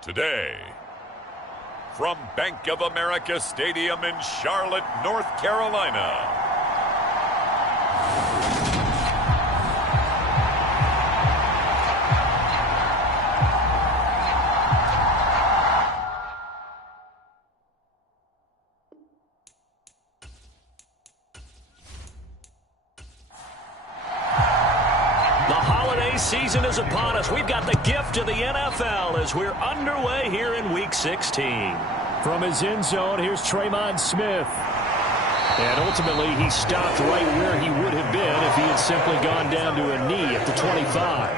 Today, from Bank of America Stadium in Charlotte, North Carolina. Season is upon us. We've got the gift of the NFL as we're underway here in Week 16. From his end zone, here's Tremon Smith. And ultimately, he stopped right where he would have been if he had simply gone down to a knee at the 25.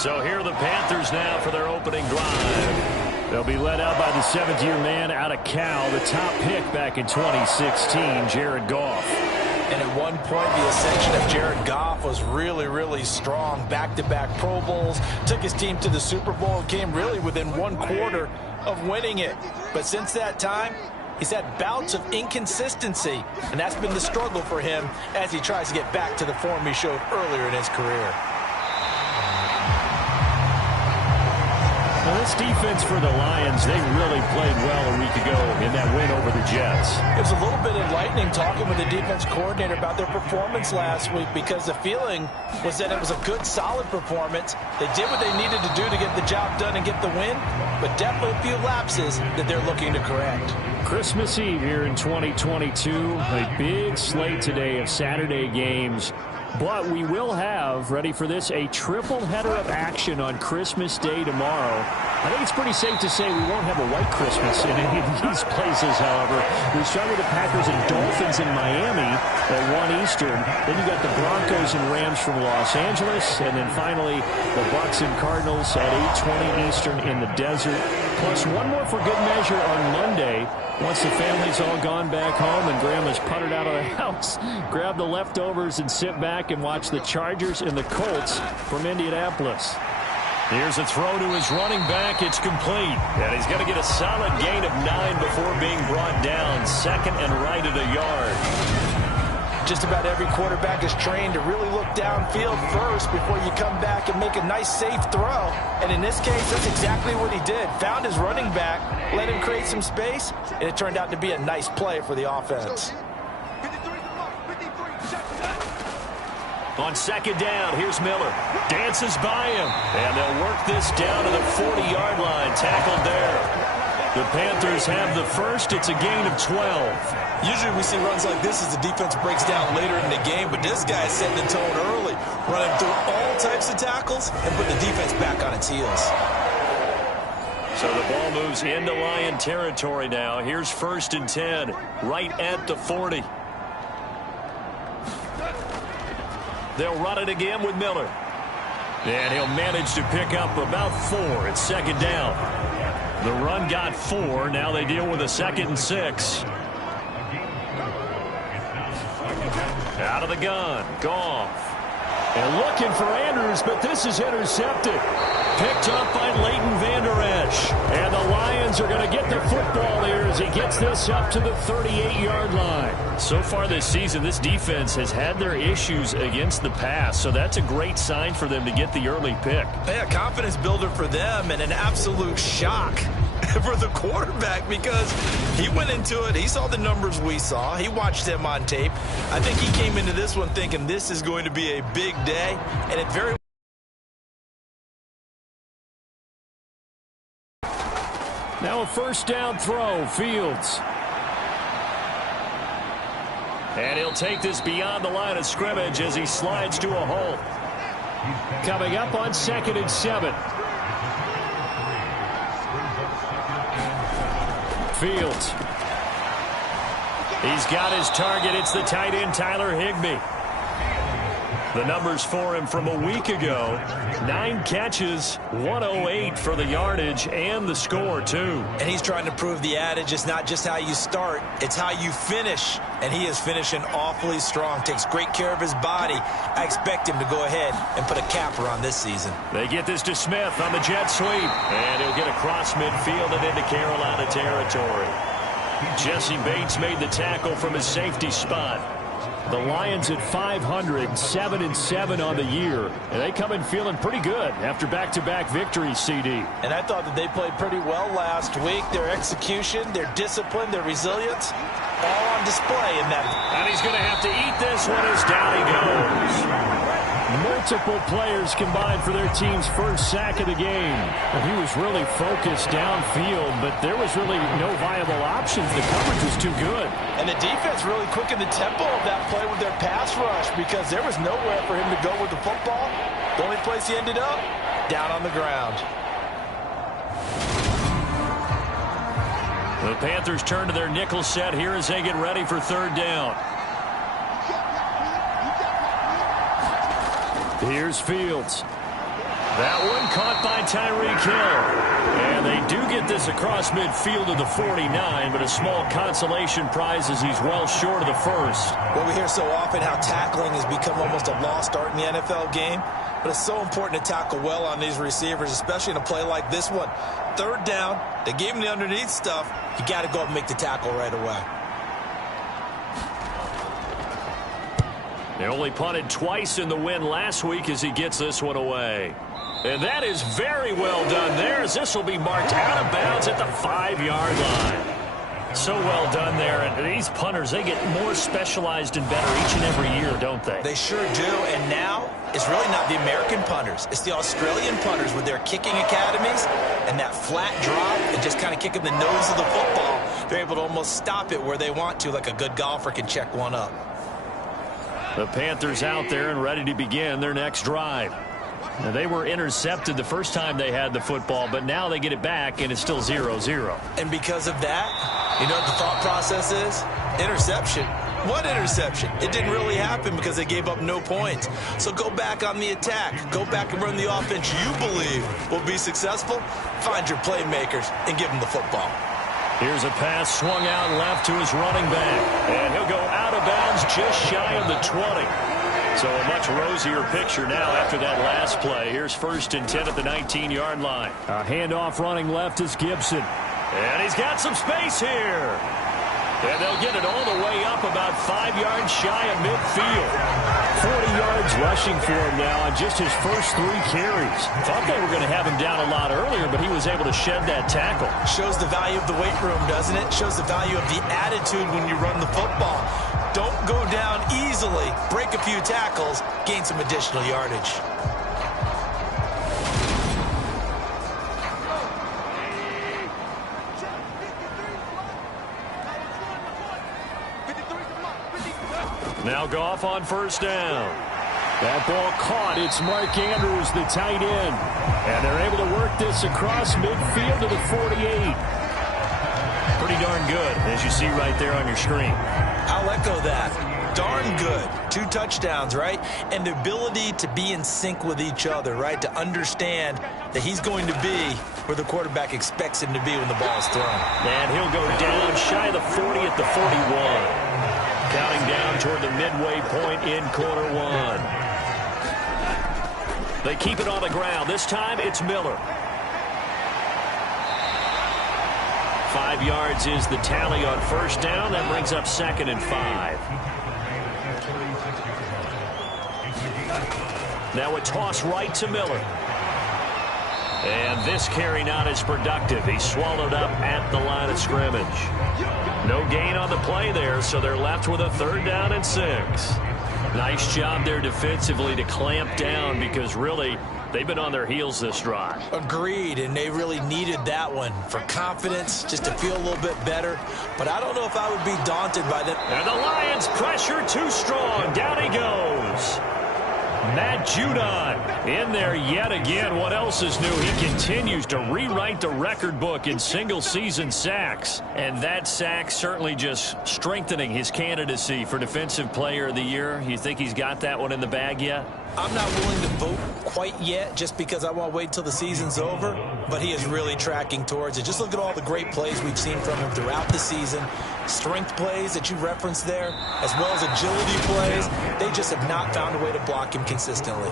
So here are the Panthers now for their opening drive. They'll be led out by the seventh-year man out of Cal, the top pick back in 2016, Jared Goff. And at one point, the ascension of Jared Goff was really, really strong. Back-to-back Pro Bowls, took his team to the Super Bowl, and came really within one quarter of winning it. But since that time, he's had bouts of inconsistency, and that's been the struggle for him as he tries to get back to the form he showed earlier in his career. Well, this defense for the Lions, they really played well a week ago in that win over the Jets. It was a little bit enlightening talking with the defense coordinator about their performance last week, because the feeling was that it was a good, solid performance. They did what they needed to do to get the job done and get the win, but definitely a few lapses that they're looking to correct. Christmas Eve here in 2022, a big slate today of Saturday games. But we will have, ready for this, a triple header of action on Christmas Day tomorrow. I think it's pretty safe to say we won't have a white Christmas in any of these places, however. We start with the Packers and Dolphins in Miami at 1 Eastern. Then you got the Broncos and Rams from Los Angeles. And then finally, the Bucs and Cardinals at 8:20 Eastern in the desert. Plus one more for good measure on Monday. Once the family's all gone back home and Grandma's puttered out of the house, grab the leftovers and sit back and watch the Chargers and the Colts from Indianapolis. Here's a throw to his running back. It's complete. And he's going to get a solid gain of 9 before being brought down. Second and right at a yard. Just about every quarterback is trained to really look downfield first before you come back and make a nice, safe throw. And in this case, that's exactly what he did. Found his running back, let him create some space, and it turned out to be a nice play for the offense. On second down, here's Miller. Dances by him. And they'll work this down to the 40-yard line. Tackled there. The Panthers have the first. It's a gain of 12. Usually we see runs like this as the defense breaks down later in the game, but this guy is setting the tone early, running through all types of tackles and putting the defense back on its heels. So the ball moves into Lion territory now. Here's 1st and 10, right at the 40. They'll run it again with Miller. And he'll manage to pick up about 4. It's second down. The run got 4. Now they deal with a 2nd and 6. Out of the gun, Goff. And looking for Andrews, but this is intercepted. Picked up by Leighton Vander Esch. And the Lions are going to get the football here as he gets this up to the 38-yard line. So far this season, this defense has had their issues against the pass, so that's a great sign for them to get the early pick. Yeah, confidence builder for them and an absolute shock for the quarterback, because he went into it, he saw the numbers we saw, he watched them on tape. I think he came into this one thinking this is going to be a big day, and it very Now a first down throw, Fields. And he'll take this beyond the line of scrimmage as he slides to a hole. Coming up on 2nd and 7. Fields. He's got his target. It's the tight end, Tyler Higbee. The numbers for him from a week ago: 9 catches, 108 for the yardage, and the score, too. And he's trying to prove the adage, it's not just how you start, it's how you finish. And he is finishing awfully strong, takes great care of his body. I expect him to go ahead and put a capper on this season. They get this to Smith on the jet sweep. And he'll get across midfield and into Carolina territory. Jesse Bates made the tackle from his safety spot. The Lions at 500, 7-7 on the year. And they come in feeling pretty good after back-to-back victories, CD. And I thought that they played pretty well last week. Their execution, their discipline, their resilience, all on display in that. And he's going to have to eat this one as down he goes. Multiple players combined for their team's first sack of the game. And he was really focused downfield, but there was really no viable options. The coverage was too good. And the defense really quickened the tempo of that play with their pass rush because there was nowhere for him to go with the football. The only place he ended up, down on the ground. The Panthers turn to their nickel set here as they get ready for third down. Here's Fields. That one caught by Tyreek Hill. And they do get this across midfield of the 49, but a small consolation prize as he's well short of the first. Well, we hear so often how tackling has become almost a lost art in the NFL game, but it's so important to tackle well on these receivers, especially in a play like this one. Third down, they gave him the underneath stuff. You got to go up and make the tackle right away. They only punted twice in the win last week as he gets this one away. And that is very well done there as this will be marked out of bounds at the 5-yard line. So well done there. And these punters, they get more specialized and better each and every year, don't they? They sure do. And now it's really not the American punters. It's the Australian punters with their kicking academies and that flat drop and just kind of kicking the nose of the football. They're able to almost stop it where they want to, like a good golfer can check one up. The Panthers out there and ready to begin their next drive. Now, they were intercepted the first time they had the football, but now they get it back, and it's still 0-0. And because of that, you know what the thought process is? Interception. What interception? It didn't really happen because they gave up no points. So go back on the attack. Go back and run the offense you believe will be successful. Find your playmakers and give them the football. Here's a pass swung out left to his running back. And he'll go out of bounds just shy of the 20. So a much rosier picture now after that last play. Here's 1st and 10 at the 19-yard line. A handoff running left is Gibson. And he's got some space here. And they'll get it all the way up about 5 yards shy of midfield. 40 yards rushing for him now on just his first 3 carries. Thought they were going to have him down a lot earlier, but he was able to shed that tackle. Shows the value of the weight room, doesn't it? Shows the value of the attitude when you run the football. Don't go down easily. Break a few tackles. Gain some additional yardage. Now Goff on 1st down. That ball caught. It's Mark Andrews, the tight end. And they're able to work this across midfield to the 48. Pretty darn good, as you see right there on your screen. I'll echo that. Darn good. 2 touchdowns, right? And the ability to be in sync with each other, right? To understand that he's going to be where the quarterback expects him to be when the ball is thrown. And he'll go down shy of the 40 at the 41. Counting down toward the midway point in quarter 1. They keep it on the ground. This time it's Miller. 5 yards is the tally on 1st down. That brings up 2nd and 5. Now a toss right to Miller. And this carry not as productive. He's swallowed up at the line of scrimmage. No gain on the play there, so they're left with a 3rd down and 6. Nice job there defensively to clamp down because really they've been on their heels this drive. Agreed, and they really needed that one for confidence, just to feel a little bit better. But I don't know if I would be daunted by them. And the Lions pressure too strong. Down he goes. Matt Judon in there yet again. What else is new? He continues to rewrite the record book in single-season sacks. And that sack certainly just strengthening his candidacy for Defensive Player of the Year. You think he's got that one in the bag yet? I'm not willing to vote quite yet just because I want to wait until the season's over. But he is really tracking towards it. Just look at all the great plays we've seen from him throughout the season. Strength plays that you referenced there, as well as agility plays. They just have not found a way to block him consistently.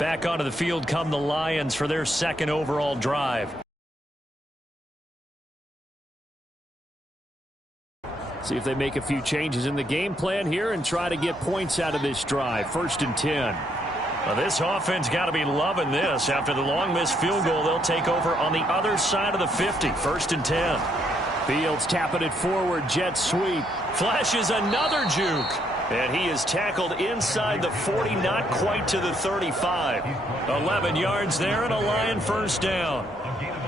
Back onto the field come the Lions for their second overall drive. See if they make a few changes in the game plan here and try to get points out of this drive. 1st and 10. Well, this offense got to be loving this. After the long missed field goal, they'll take over on the other side of the 50. 1st and 10. Fields tapping it forward. Jet sweep. Flashes another juke. And he is tackled inside the 40, not quite to the 35. 11 yards there and a Lion first down.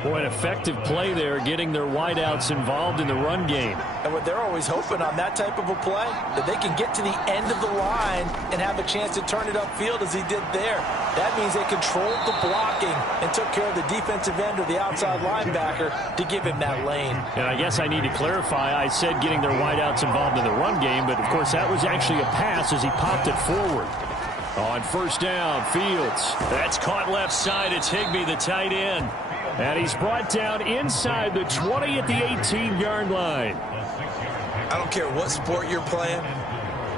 Boy, an effective play there, getting their wideouts involved in the run game. And what they're always hoping on that type of a play, that they can get to the end of the line and have a chance to turn it upfield as he did there. That means they controlled the blocking and took care of the defensive end or the outside linebacker to give him that lane. And I guess I need to clarify, I said getting their wideouts involved in the run game, but of course that was actually a pass as he popped it forward. On 1st down, Fields. That's caught left side. It's Higbee, the tight end. And he's brought down inside the 20 at the 18-yard line. I don't care what sport you're playing.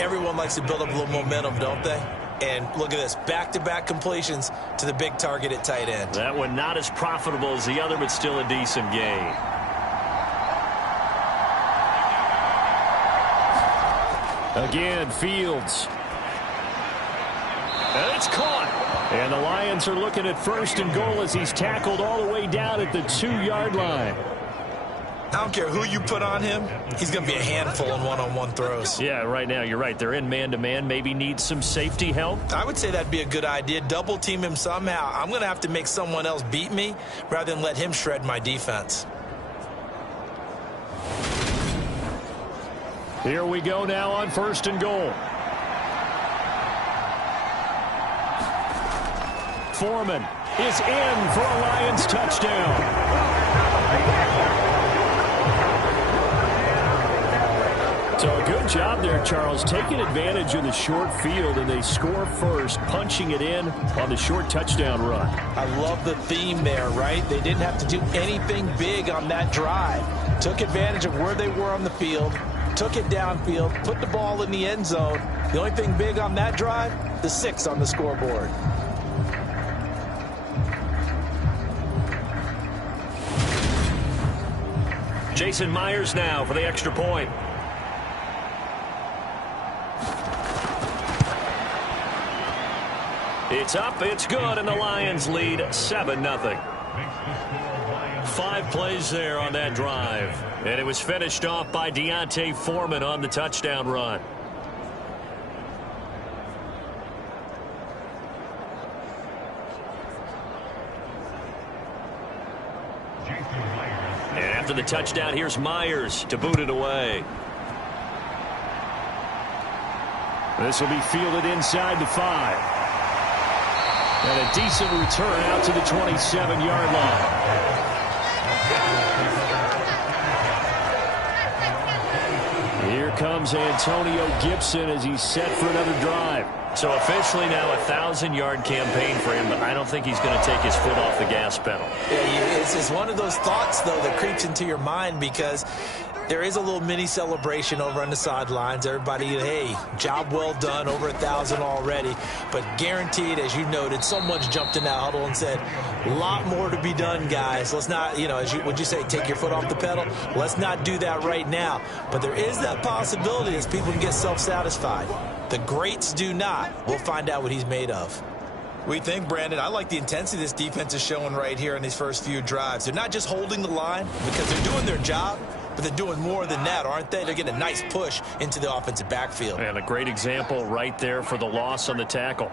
Everyone likes to build up a little momentum, don't they? And look at this, back-to-back completions to the big target at tight end. That one not as profitable as the other, but still a decent gain. Again, Fields. And it's caught. And the Lions are looking at 1st and goal as he's tackled all the way down at the 2-yard line. I don't care who you put on him, he's going to be a handful in one-on-one throws. Yeah, right now, you're right. They're in man-to-man, maybe need some safety help. I would say that'd be a good idea. Double team him somehow. I'm going to have to make someone else beat me rather than let him shred my defense. Here we go now on 1st and goal. Foreman is in for a Lions touchdown. So a good job there, Charles, taking advantage of the short field, and they score first, punching it in on the short touchdown run. I love the theme there, right? They didn't have to do anything big on that drive. Took advantage of where they were on the field, took it downfield, put the ball in the end zone. The only thing big on that drive, the 6 on the scoreboard. Jason Myers now for the extra point. It's up, it's good, and the Lions lead 7-0. 5 plays there on that drive. And it was finished off by Deontay Foreman on the touchdown run. And after the touchdown, here's Myers to boot it away. This will be fielded inside the 5. And a decent return out to the 27-yard line. Here comes Antonio Gibson as he's set for another drive. So officially now a 1,000-yard campaign for him, but I don't think he's going to take his foot off the gas pedal. Yeah, it's one of those thoughts, though, that creeps into your mind because there is a little mini celebration over on the sidelines. Everybody, hey, job well done, over 1,000 already. But guaranteed, as you noted, someone's jumped in that huddle and said, a lot more to be done, guys. Let's not, would you say, take your foot off the pedal? Let's not do that right now. But there is that possibility as people can get self-satisfied. The greats do not. We'll find out what he's made of. We think, Brandon, I like the intensity this defense is showing right here in these first few drives. They're not just holding the line because they're doing their job, but they're doing more than that, aren't they? They're getting a nice push into the offensive backfield. And a great example right there for the loss on the tackle.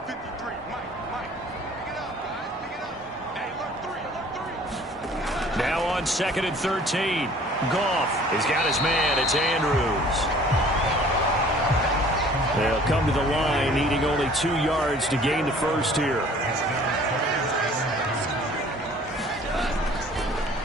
Now on 2nd and 13. Goff has got his man. It's Andrews. They'll come to the line, needing only 2 yards to gain the first here.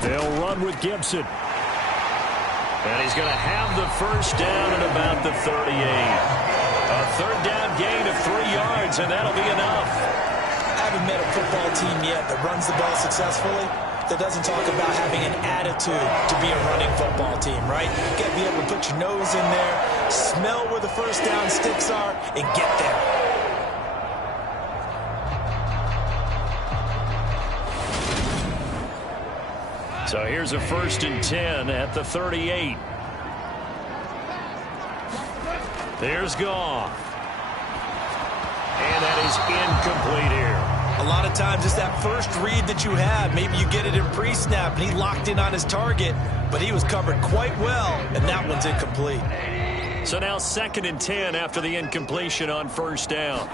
They'll run with Gibson. And he's going to have the first down at about the 38. A 3rd down gain of 3 yards, and that'll be enough. I haven't met a football team yet that runs the ball successfully that doesn't talk about having an attitude to be a running football team, right? You got to be able to put your nose in there, smell where the first down sticks are, and get there. So here's a 1st and 10 at the 38. There's Goff. And that is incomplete here. A lot of times it's that first read that you have. Maybe you get it in pre-snap, and he locked in on his target, but he was covered quite well, and that one's incomplete. So now 2nd and 10 after the incompletion on 1st down.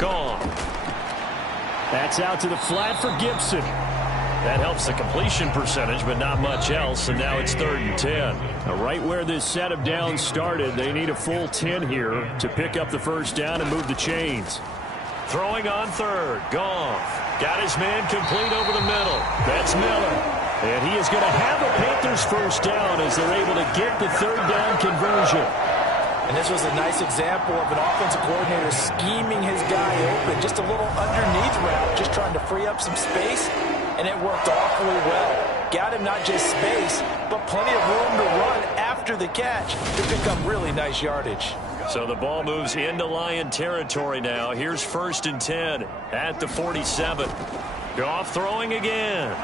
Gone. That's out to the flat for Gibson. That helps the completion percentage, but not much else, and now it's 3rd and 10. Now, right where this set of downs started, they need a full 10 here to pick up the 1st down and move the chains. Throwing on 3rd. Goff. Got his man complete over the middle. That's Miller. And he is going to have a Panthers 1st down as they're able to get the 3rd down conversion. And this was a nice example of an offensive coordinator scheming his guy open. Just a little underneath route, just trying to free up some space, and it worked awfully well. Got him not just space, but plenty of room to run after the catch to pick up really nice yardage. So the ball moves into Lion territory now. Here's 1st and 10 at the 47. Goff throwing again.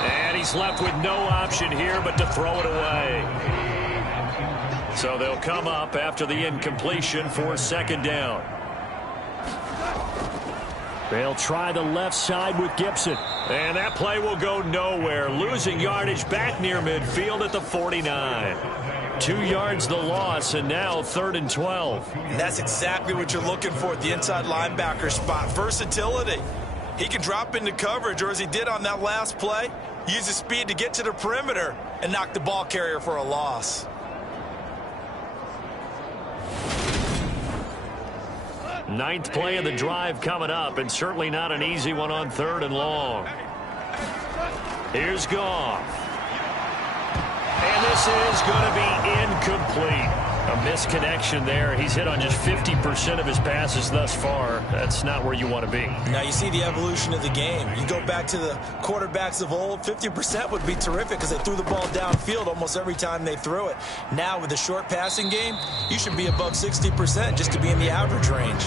And he's left with no option here but to throw it away. So they'll come up after the incompletion for 2nd down. They'll try the left side with Gibson. And that play will go nowhere. Losing yardage back near midfield at the 49. 2 yards the loss, and now 3rd and 12. And that's exactly what you're looking for at the inside linebacker spot. Versatility. He can drop into coverage, or as he did on that last play, use his speed to get to the perimeter and knock the ball carrier for a loss. Ninth play of the drive coming up, and certainly not an easy one on 3rd and long. Here's Goff. And this is going to be incomplete. A misconnection there. He's hit on just 50% of his passes thus far. That's not where you want to be. Now you see the evolution of the game. You go back to the quarterbacks of old, 50% would be terrific because they threw the ball downfield almost every time they threw it. Now with the short passing game, you should be above 60% just to be in the average range.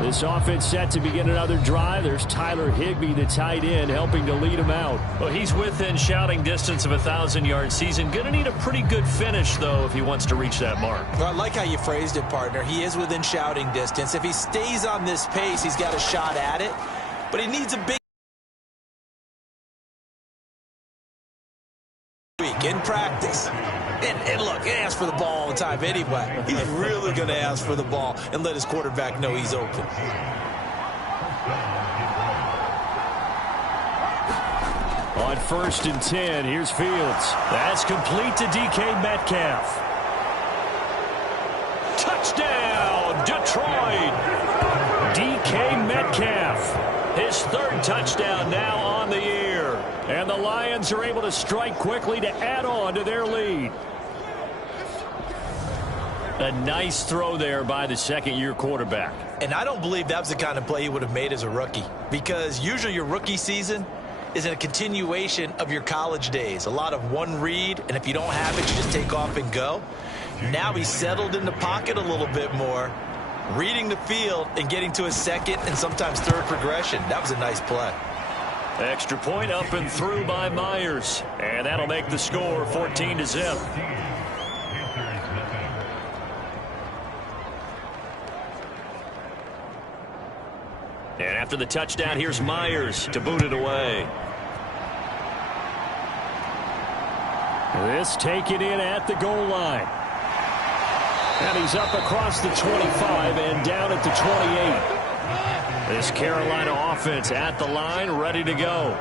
This offense set to begin another drive. There's Tyler Higbee, the tight end, helping to lead him out. Well, he's within shouting distance of a 1,000-yard season. Going to need a pretty good finish, though, if he wants to reach that mark. Well, I like how you phrased it, partner. He is within shouting distance. If he stays on this pace, he's got a shot at it. But he needs a big week in practice. And look, he asks for the ball all the time anyway. He's really going to ask for the ball and let his quarterback know he's open. On 1st and 10, here's Fields. That's complete to DK Metcalf. Touchdown, Detroit! DK Metcalf. His 3rd touchdown now on the year. And the Lions are able to strike quickly to add on to their lead. A nice throw there by the 2nd-year quarterback. And I don't believe that was the kind of play he would have made as a rookie, because usually your rookie season is a continuation of your college days. A lot of one read, and if you don't have it, you just take off and go. Now he's settled in the pocket a little bit more, reading the field and getting to his 2nd and sometimes 3rd progression. That was a nice play. Extra point up and through by Myers. And that'll make the score 14-0. And after the touchdown, here's Myers to boot it away. This taken in at the goal line. And he's up across the 25 and down at the 28. This Carolina offense at the line, ready to go.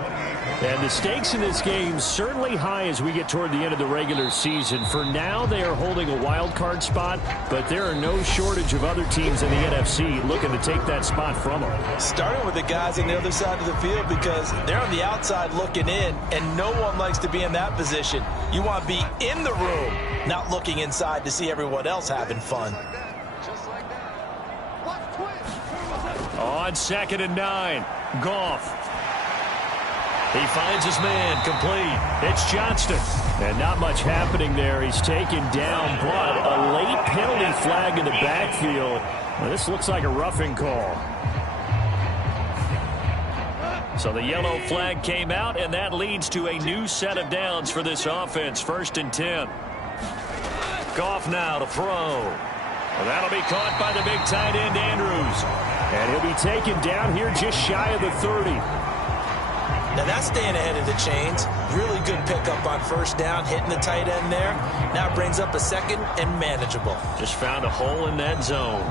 And the stakes in this game certainly high as we get toward the end of the regular season. For now, they are holding a wild card spot, but there are no shortage of other teams in the NFC looking to take that spot from them. Starting with the guys on the other side of the field, because they're on the outside looking in, and no one likes to be in that position. You want to be in the room, not looking inside to see everyone else having fun. On 2nd and 9, Goff. He finds his man complete. It's Johnston. And not much happening there. He's taken down, but a late penalty flag in the backfield. Well, this looks like a roughing call. So the yellow flag came out, and that leads to a new set of downs for this offense. 1st and 10. Goff now to throw. Well, that'll be caught by the big tight end, Andrews. And he'll be taken down here just shy of the 30. Now that's staying ahead of the chains. Really good pickup on 1st down, hitting the tight end there. Now brings up a 2nd and manageable. Just found a hole in that zone.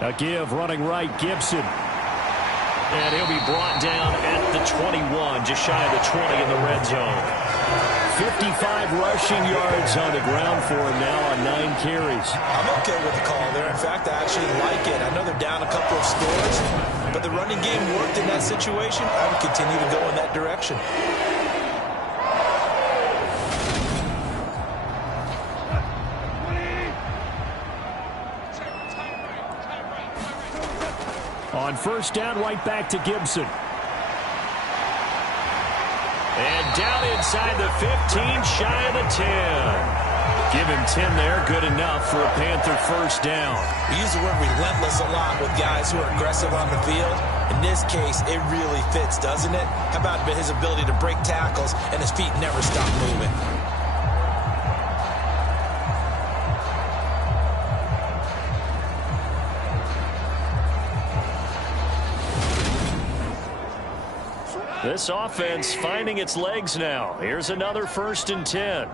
A give running right, Gibson. And he'll be brought down at the 21, just shy of the 20 in the red zone. 55 rushing yards on the ground for him now on 9 carries. I'm okay with the call there. In fact, I actually like it. I know they're down a couple of scores, but the running game worked in that situation. I would continue to go in that direction. On 1st down, right back to Gibson. And down inside the 15, shy of the 10. Give him 10 there, good enough for a Panther 1st down. We use the word relentless a lot with guys who are aggressive on the field. In this case, it really fits, doesn't it? How about his ability to break tackles and his feet never stop moving? This offense finding its legs now. Here's another 1st and 10.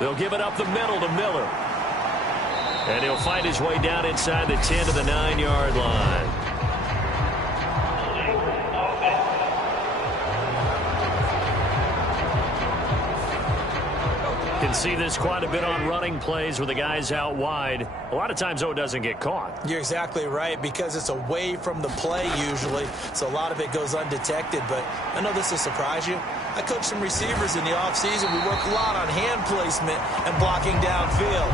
They'll give it up the middle to Miller. And he'll find his way down inside the 10 to the 9-yard line. Can see this quite a bit on running plays with the guys out wide. A lot of times, though, it doesn't get caught. You're exactly right, because it's away from the play usually, so a lot of it goes undetected. But I know this will surprise you. I coach some receivers in the offseason. We work a lot on hand placement and blocking downfield.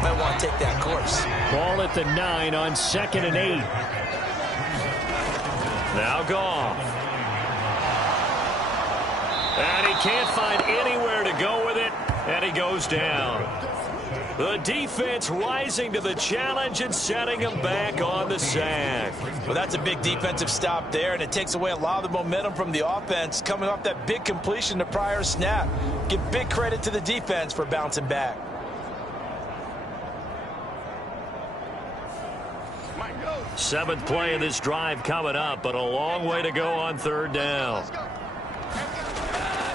Might want to take that course. Ball at the 9 on 2nd and 8. Now Goff. And he can't find anywhere to go with it. And he goes down. The defense rising to the challenge and setting him back on the sack. Well, that's a big defensive stop there, and it takes away a lot of the momentum from the offense coming off that big completion the prior snap. Give big credit to the defense for bouncing back. Seventh play of this drive coming up, but a long way to go on 3rd down.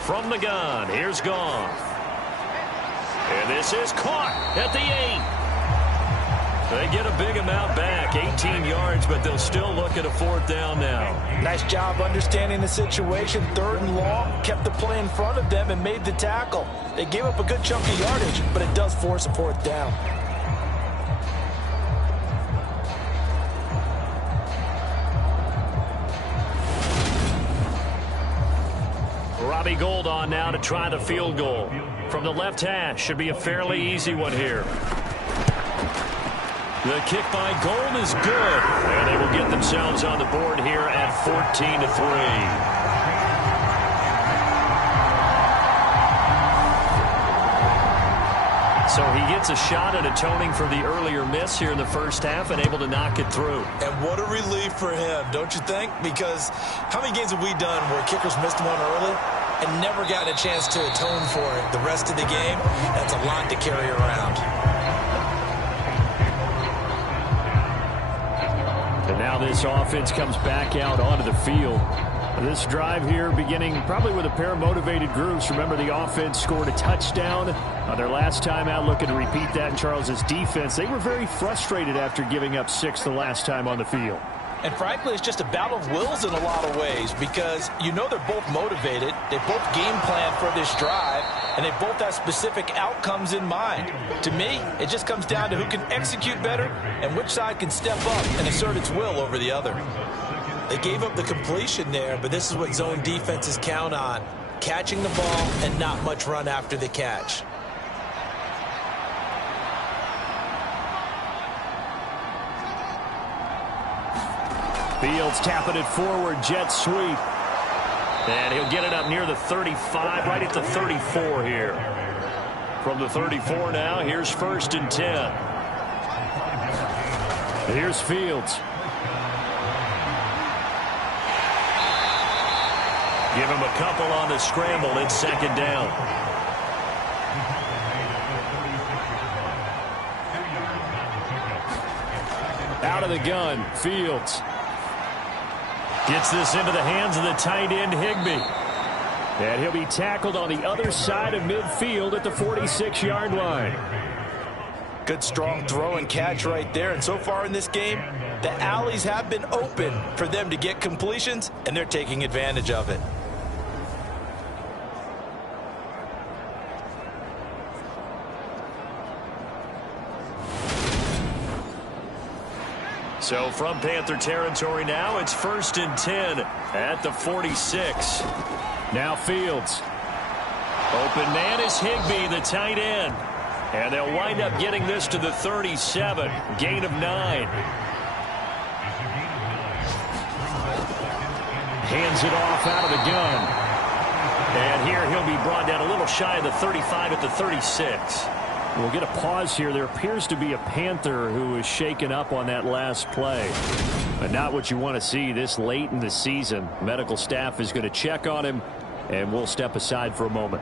From the gun, here's Goff. And this is caught at the 8. They get a big amount back, 18 yards, but they'll still look at a 4th down now. Nice job understanding the situation. 3rd and long, kept the play in front of them and made the tackle. They gave up a good chunk of yardage, but it does force a 4th down. Robbie Gould on now to try the field goal. From the left hash, should be a fairly easy one here. The kick by Gould is good. And they will get themselves on the board here at 14-3. So he gets a shot at atoning for the earlier miss here in the 1st half and able to knock it through. And what a relief for him, don't you think? Because how many games have we done where kickers missed one early and never gotten a chance to atone for it the rest of the game? That's a lot to carry around. And now this offense comes back out onto the field. This drive here beginning probably with a pair of motivated groups. Remember, the offense scored a touchdown on their last time out. Looking to repeat that in Charles's defense. They were very frustrated after giving up 6 the last time on the field. And frankly, it's just a battle of wills in a lot of ways, because you know they're both motivated. They both game plan for this drive, and they both have specific outcomes in mind. To me, it just comes down to who can execute better and which side can step up and assert its will over the other. They gave up the completion there, but this is what zone defenses count on: catching the ball and not much run after the catch. Fields tapping it forward, jet sweep. And he'll get it up near the 35, right at the 34 here. From the 34 now, here's 1st and 10. Here's Fields. Give him a couple on the scramble. It's 2nd down. Out of the gun, Fields. Gets this into the hands of the tight end, Higbee. And he'll be tackled on the other side of midfield at the 46-yard line. Good, strong throw and catch right there. And so far in this game, the alleys have been open for them to get completions, and they're taking advantage of it. So from Panther territory now, it's 1st and 10 at the 46. Now Fields. Open man is Higbee, the tight end. And they'll wind up getting this to the 37. Gain of 9. Hands it off out of the gun. And here he'll be brought down a little shy of the 35 at the 36. We'll get a pause here. There appears to be a Panther who is shaken up on that last play. But not what you want to see this late in the season. Medical staff is going to check on him, and we'll step aside for a moment.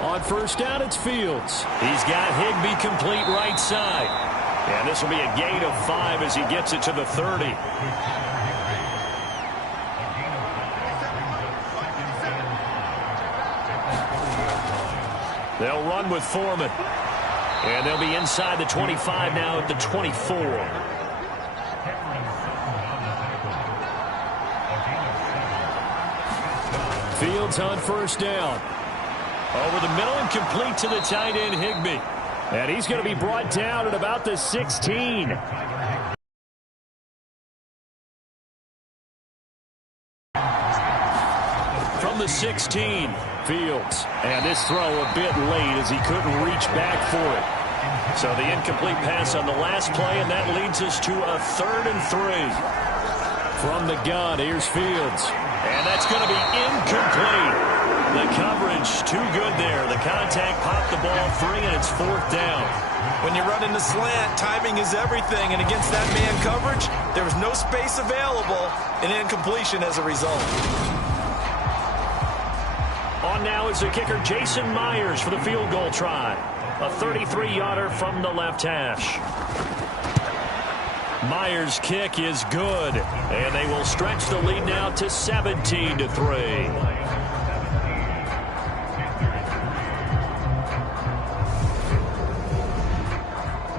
On 1st down, it's Fields. He's got Higbee complete right side. And this will be a gain of 5 as he gets it to the 30. They'll run with Foreman. And they'll be inside the 25 now at the 24. Fields on 1st down. Over the middle and complete to the tight end, Higbee. And he's going to be brought down at about the 16. From the 16, Fields. And this throw a bit late as he couldn't reach back for it. So the incomplete pass on the last play, and that leads us to a 3rd and 3. From the gun, here's Fields. And that's going to be incomplete. The coverage too good there. The contact popped the ball free, and it's 4th down. When you're running the slant, timing is everything. And against that man coverage, there was no space available, and incompletion as a result. On now is the kicker, Jason Myers, for the field goal try. A 33-yarder from the left hash. Myers' kick is good, and they will stretch the lead now to 17-3.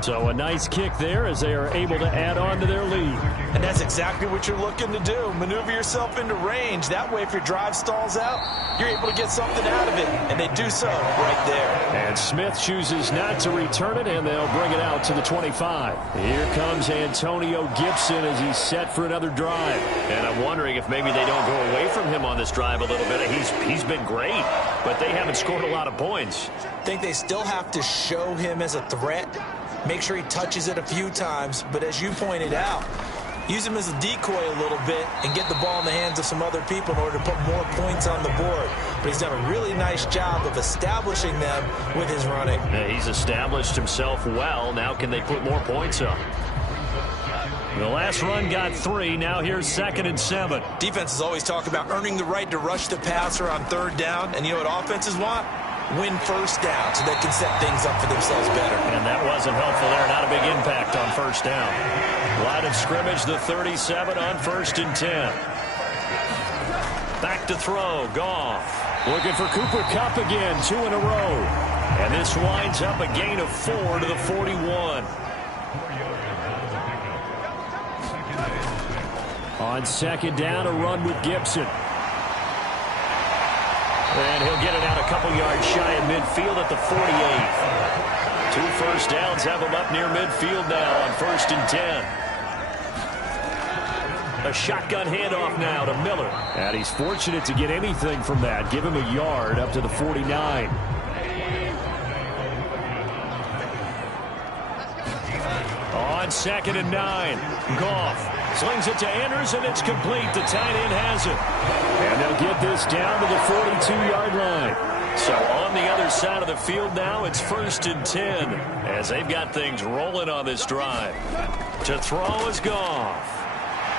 So a nice kick there as they are able to add on to their lead. And that's exactly what you're looking to do. Maneuver yourself into range. That way, if your drive stalls out, you're able to get something out of it. And they do so right there. And Smith chooses not to return it, and they'll bring it out to the 25. Here comes Antonio Gibson as he's set for another drive. And I'm wondering if maybe they don't go away from him on this drive a little bit. He's been great, but they haven't scored a lot of points. I think they still have to show him as a threat. Make sure he touches it a few times, but as you pointed out, use him as a decoy a little bit and get the ball in the hands of some other people in order to put more points on the board. But he's done a really nice job of establishing them with his running. Yeah, he's established himself well. Now can they put more points up? The last run got 3. Now here's 2nd and 7. Defenses always talk about earning the right to rush the passer on 3rd down. And you know what offenses want? Win 1st down so they can set things up for themselves better. And that wasn't helpful there. Not a big impact on 1st down. Line of scrimmage, the 37 on 1st and 10. Back to throw, Goff. Looking for Cooper Kupp again, 2 in a row. And this winds up a gain of 4 to the 41. On 2nd down, a run with Gibson. And he'll get it out a couple yards shy of midfield at the 48. 2 first downs have him up near midfield now on 1st and 10. A shotgun handoff now to Miller. And he's fortunate to get anything from that. Give him a yard up to the 49. On on 2nd and 9. Goff slings it to Anderson. It's complete. The tight end has it. And they'll get this down to the 42-yard line. So on the other side of the field now, it's 1st and 10 as they've got things rolling on this drive. To throw is Goff.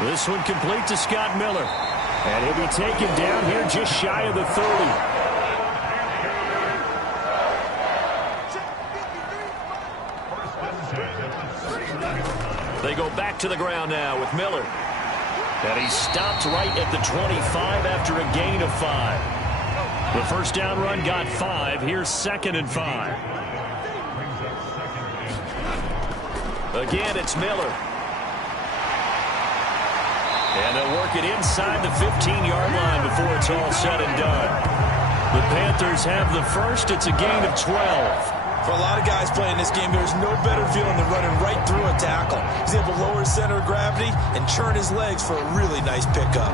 This one complete to Scott Miller. And he'll be taken down here just shy of the 30. They go back to the ground now with Miller. And he stopped right at the 25 after a gain of 5. The first down run got 5. Here's 2nd and 5. Again, it's Miller. And they'll work it inside the 15-yard line before it's all said and done. The Panthers have the first. It's a gain of 12. For a lot of guys playing this game, there's no better feeling than running right through a tackle. He's able to lower his center of gravity and churn his legs for a really nice pickup.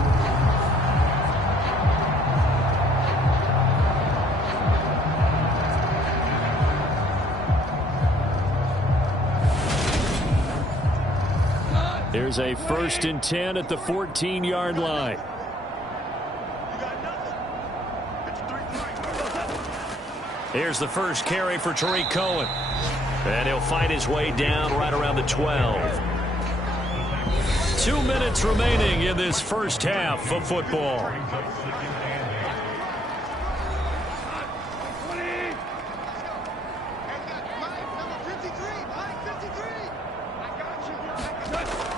There's a 1st and 10 at the 14-yard line. Here's the first carry for Tariq Cohen. And he'll fight his way down right around the 12. 2 minutes remaining in this first half of football.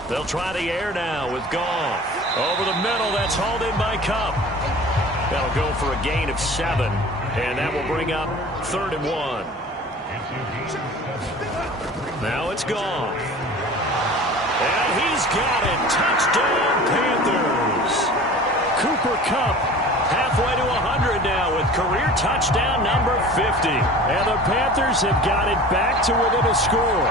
They'll try the air now with Goff. Over the middle, that's hauled in by Cup. That'll go for a gain of 7, and that will bring up 3rd and 1. Now it's Goff. And he's got it. Touchdown, Panthers. Cooper Kupp halfway to 100 now with career touchdown number 50. And the Panthers have got it back to within a score.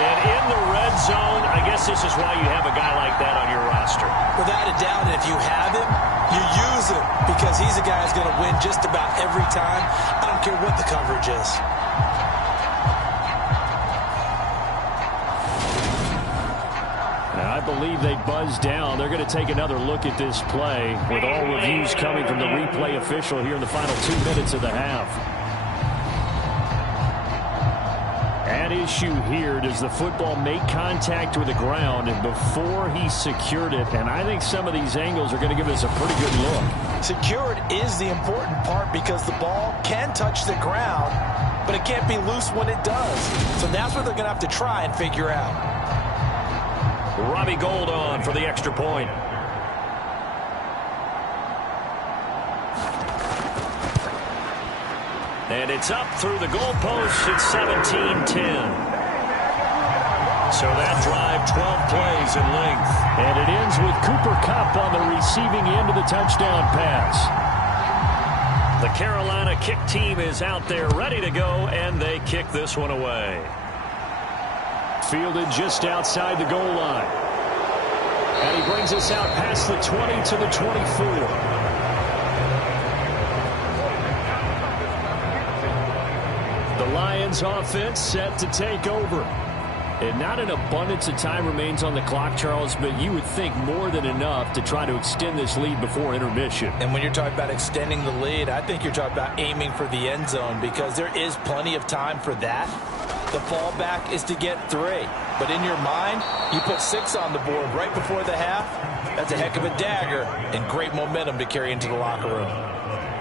And in the red zone, I guess this is why you have a guy like that on your roster. Without a doubt, and if you have him, you use him because he's a guy who's going to win just about every time. I don't care what the coverage is. Now, I believe they buzzed down. They're going to take another look at this play with all reviews coming from the replay official here in the final 2 minutes of the half. At issue here, does the football make contact with the ground before he secured it? And I think some of these angles are going to give us a pretty good look. Secured is the important part because the ball can touch the ground, but it can't be loose when it does. So that's what they're going to have to try and figure out. Robbie Gould on for the extra point. And it's up through the goalpost. It's 17-10. So that drive, 12 plays in length. And it ends with Cooper Kupp on the receiving end of the touchdown pass. The Carolina kick team is out there ready to go, and they kick this one away. Fielded just outside the goal line. And he brings us out past the 20 to the 24. The Lions offense set to take over. And not an abundance of time remains on the clock, Charles, but you would think more than enough to try to extend this lead before intermission. And when you're talking about extending the lead, I think you're talking about aiming for the end zone because there is plenty of time for that. The fallback is to get 3. But in your mind, you put 6 on the board right before the half. That's a heck of a dagger and great momentum to carry into the locker room.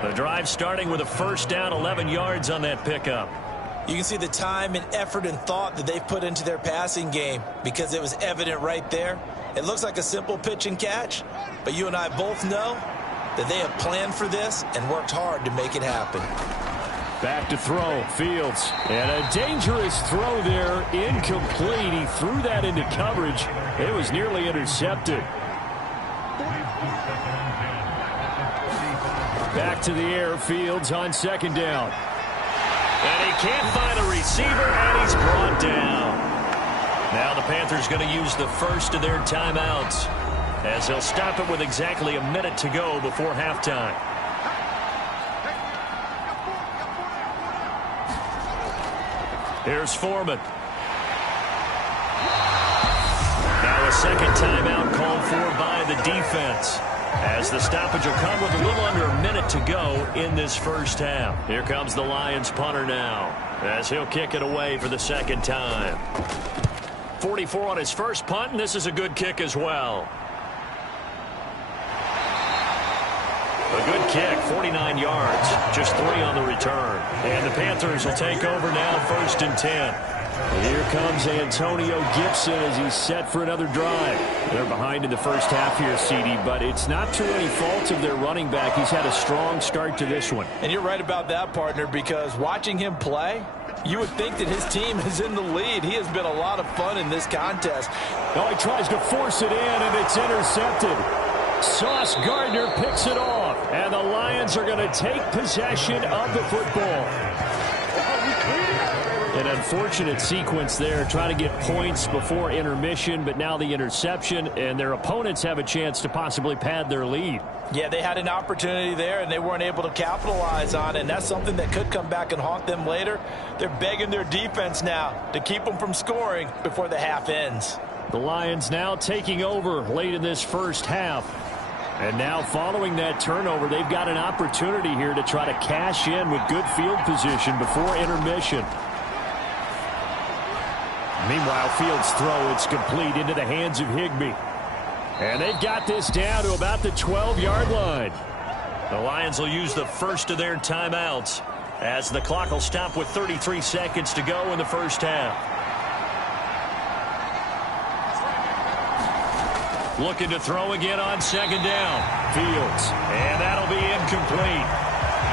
The drive starting with a first down, 11 yards on that pickup. You can see the time and effort and thought that they've put into their passing game because it was evident right there. It looks like a simple pitch and catch, but you and I both know that they have planned for this and worked hard to make it happen. Back to throw, Fields. And a dangerous throw there, incomplete. He threw that into coverage. It was nearly intercepted. Back to the air, Fields on 2nd down. And he can't find a receiver, and he's brought down. Now the Panthers going to use the first of their timeouts as they'll stop it with exactly a minute to go before halftime. Here's Foreman. second timeout called for by the defense, as the stoppage will come with a little under a minute to go in this first half. Here comes the Lions punter now, as he'll kick it away for the second time. 44 on his first punt, and this is a good kick as well. A good kick, 49 yards, just 3 on the return. And the Panthers will take over now, 1st and 10. And here comes Antonio Gibson as he's set for another drive. They're behind in the first half here, CD, but it's not to any fault of their running back. He's had a strong start to this one. And you're right about that, partner, because watching him play, you would think that his team is in the lead. He has been a lot of fun in this contest. Oh, he tries to force it in, and it's intercepted. Sauce Gardner picks it off, and the Lions are going to take possession of the football. An unfortunate sequence there, trying to get points before intermission, but now the interception, and their opponents have a chance to possibly pad their lead. Yeah, they had an opportunity there, and they weren't able to capitalize on it, and that's something that could come back and haunt them later. They're begging their defense now to keep them from scoring before the half ends. The Lions now taking over late in this first half. And now following that turnover, they've got an opportunity here to try to cash in with good field position before intermission. Meanwhile, Fields' throw, it's complete into the hands of Higbee. And they've got this down to about the 12-yard line. The Lions will use the first of their timeouts, as the clock will stop with 33 seconds to go in the first half. Looking to throw again on second down. Fields. And that'll be incomplete.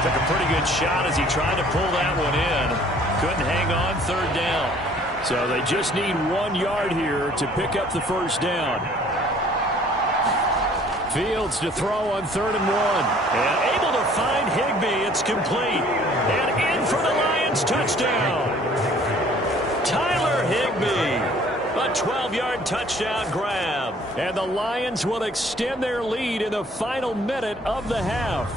Took a pretty good shot as he tried to pull that one in. Couldn't hang on, third down. So they just need 1 yard here to pick up the first down. Fields to throw on 3rd and 1. And able to find Higbee. It's complete. And in for the Lions touchdown. Tyler Higbee. A 12-yard touchdown grab. And the Lions will extend their lead in the final minute of the half.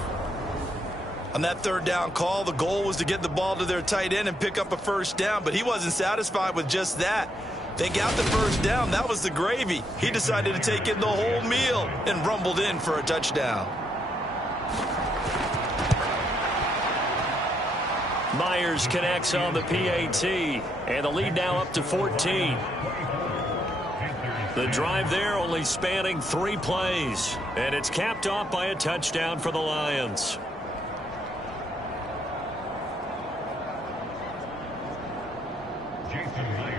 On that 3rd down call, the goal was to get the ball to their tight end and pick up a first down, but he wasn't satisfied with just that. They got the first down. That was the gravy. He decided to take in the whole meal and rumbled in for a touchdown. Myers connects on the PAT, and the lead now up to 14. The drive there only spanning 3 plays, and it's capped off by a touchdown for the Lions.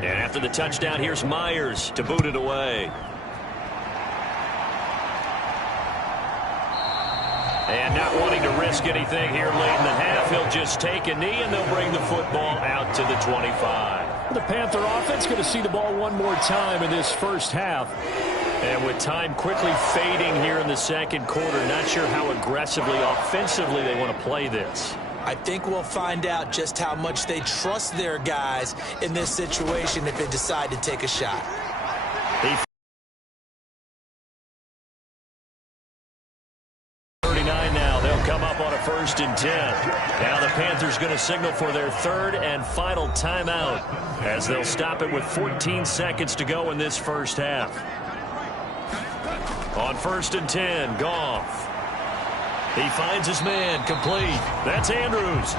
And after the touchdown, here's Myers to boot it away. And not wanting to risk anything here late in the half, he'll just take a knee, and they'll bring the football out to the 25. The Panther offense going to see the ball one more time in this first half. And with time quickly fading here in the second quarter, not sure how aggressively, offensively they want to play this. I think we'll find out just how much they trust their guys in this situation if they decide to take a shot. 39 now. They'll come up on a 1st and 10. Now the Panthers going to signal for their 3rd and final timeout, as they'll stop it with 14 seconds to go in this first half. On 1st and 10, Goff. He finds his man, complete. That's Andrews.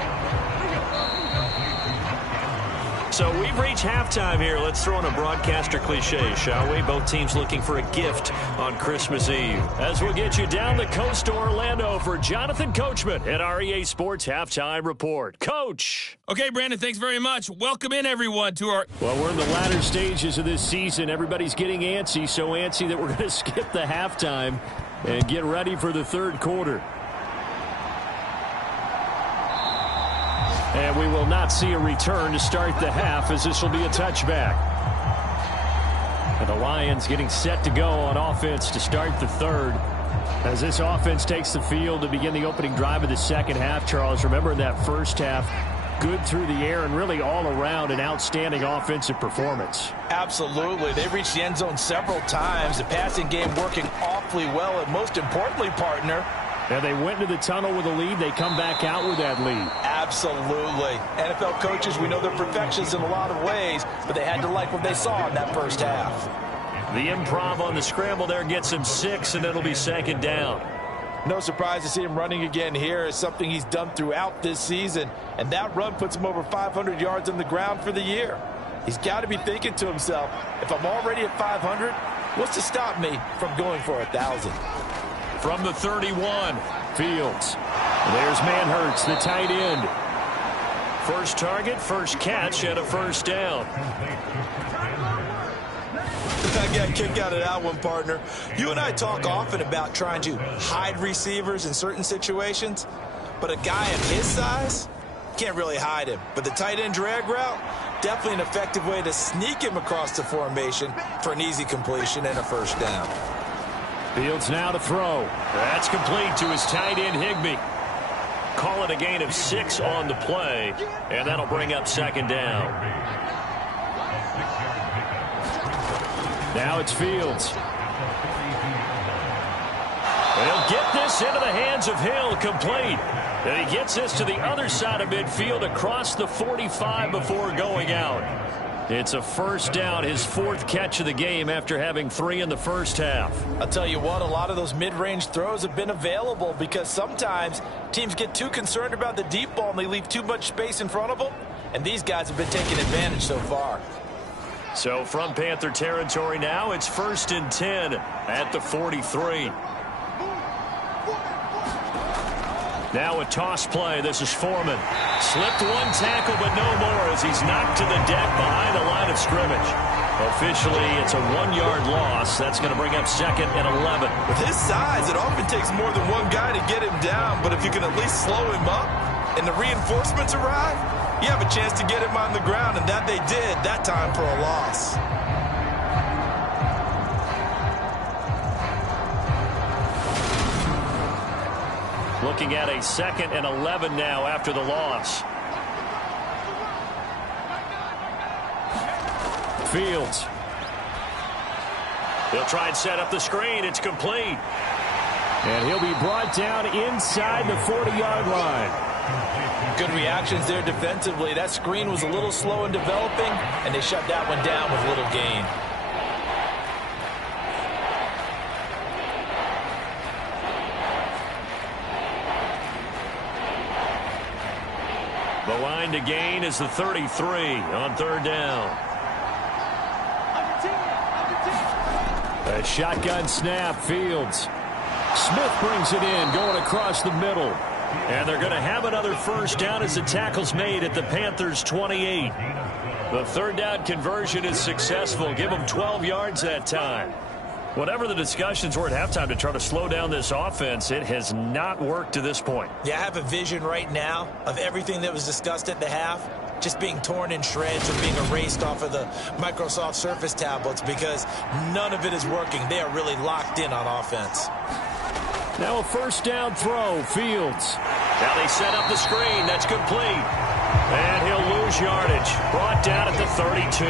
So we've reached halftime here. Let's throw in a broadcaster cliche, shall we? Both teams looking for a gift on Christmas Eve. As we'll get you down the coast to Orlando for Jonathan Coachman at REA Sports Halftime Report. Coach. Okay, Brandon, thanks very much. Welcome in, everyone, to our... Well, we're in the latter stages of this season. Everybody's getting antsy, so antsy that we're going to skip the halftime and get ready for the 3rd quarter. And we will not see a return to start the half, as this will be a touchback. And the Lions getting set to go on offense to start the 3rd. As this offense takes the field to begin the opening drive of the second half, Charles, remember that first half, good through the air and really all around an outstanding offensive performance. Absolutely. They've reached the end zone several times. The passing game working awfully well, and most importantly, partner, and they went into the tunnel with a lead. They come back out with that lead. Absolutely. NFL coaches, we know they're perfectionists in a lot of ways, but they had to like what they saw in that first half. The improv on the scramble there gets him 6, and it'll be second down. No surprise to see him running again here. It's something he's done throughout this season, and that run puts him over 500 yards on the ground for the year. He's got to be thinking to himself, if I'm already at 500, what's to stop me from going for 1,000? From the 31, Fields. There's Manhurts, the tight end. first target, first catch, and a first down. I got a kick out of that one, partner. You and I talk often about trying to hide receivers in certain situations, but a guy of his size can't really hide him. But the tight end drag route, definitely an effective way to sneak him across the formation for an easy completion and a first down. Fields now to throw. That's complete to his tight end, Higbee. Call it a gain of 6 on the play, and that'll bring up second down. Now it's Fields. He'll get this into the hands of Hill, complete. And he gets this to the other side of midfield across the 45 before going out. It's a first down, his 4th catch of the game after having 3 in the first half. I'll tell you what, a lot of those mid-range throws have been available because sometimes teams get too concerned about the deep ball and they leave too much space in front of them, and these guys have been taking advantage so far. So from Panther territory now, it's 1st and 10 at the 43. Now a toss play. This is Foreman. Slipped one tackle, but no more as he's knocked to the deck behind the line of scrimmage. Officially, it's a 1-yard loss. That's going to bring up 2nd and 11. With his size, it often takes more than one guy to get him down, but if you can at least slow him up and the reinforcements arrive, you have a chance to get him on the ground, and that they did that time for a loss. Looking at a 2nd and 11 now after the loss. Fields. He'll try and set up the screen. It's complete. And he'll be brought down inside the 40-yard line. Good reactions there defensively. That screen was a little slow in developing, and they shut that one down with little gain. The line to gain is the 33 on 3rd down. A shotgun snap, Fields. Smith brings it in, going across the middle. And they're going to have another first down as the tackle's made at the Panthers' 28. The 3rd down conversion is successful. Give them 12 yards that time. Whatever the discussions were at halftime to try to slow down this offense, it has not worked to this point. Yeah, I have a vision right now of everything that was discussed at the half just being torn in shreds or being erased off of the Microsoft Surface tablets because none of it is working. They are really locked in on offense. Now a first down throw, Fields. Now they set up the screen. That's complete. And he'll lose yardage. Brought down at the 32.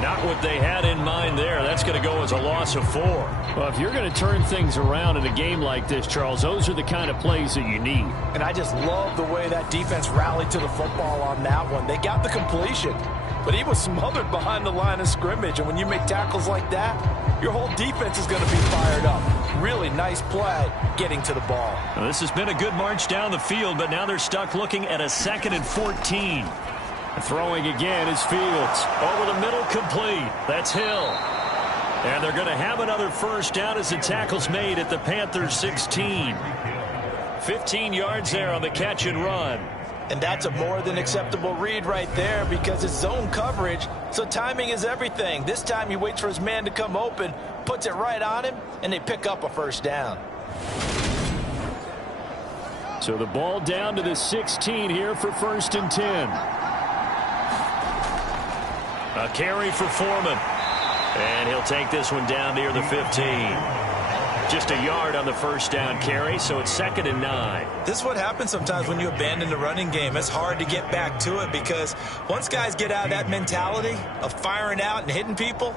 Not what they had in mind there. That's going to go as a loss of 4. Well, if you're going to turn things around in a game like this, Charles, those are the kind of plays that you need. And I just love the way that defense rallied to the football on that one. They got the completion, but he was smothered behind the line of scrimmage. And when you make tackles like that, your whole defense is going to be fired up. Really nice play getting to the ball. Well, this has been a good march down the field, but now they're stuck looking at a 2nd and 14. Throwing again is Fields. Over the middle, complete. That's Hill. And they're going to have another first down as the tackle's made at the Panthers' 16. 15 yards there on the catch and run. And that's a more than acceptable read right there because it's zone coverage, so timing is everything. This time he waits for his man to come open, puts it right on him, and they pick up a first down. So the ball down to the 16 here for 1st and 10. A carry for Foreman. And he'll take this one down near the 15. Just a yard on the first down carry, so it's 2nd and 9. This is what happens sometimes when you abandon the running game. It's hard to get back to it because once guys get out of that mentality of firing out and hitting people,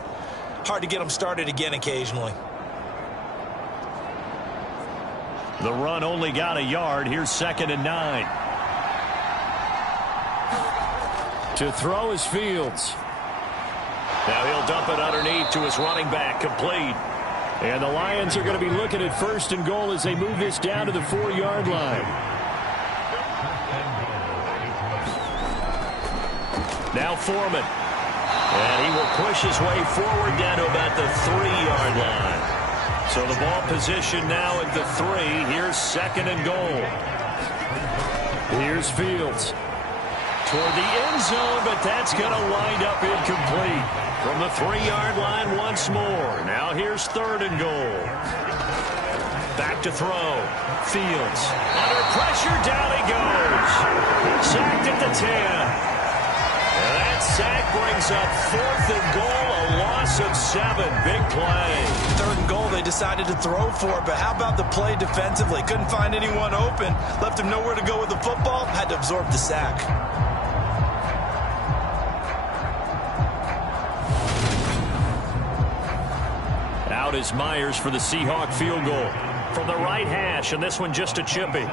hard to get them started again occasionally. The run only got a yard. Here's 2nd and 9. To throw is Fields. Now he'll dump it underneath to his running back, complete. And the Lions are going to be looking at 1st and goal as they move this down to the 4-yard line. Now Foreman. And he will push his way forward down to about the 3-yard line. So the ball position now at the 3. Here's 2nd and goal. Here's Fields. Toward the end zone, but that's going to wind up incomplete. From the 3-yard line once more. Now here's 3rd and goal. Back to throw. Fields. Under pressure, down he goes. Sacked at the 10. And that sack brings up 4th and goal, a loss of 7. Big play. 3rd and goal they decided to throw for, but how about the play defensively? Couldn't find anyone open. Left him nowhere to go with the football. Had to absorb the sack. Out is Myers for the Seahawk field goal. From the right hash, and this one just a chippy.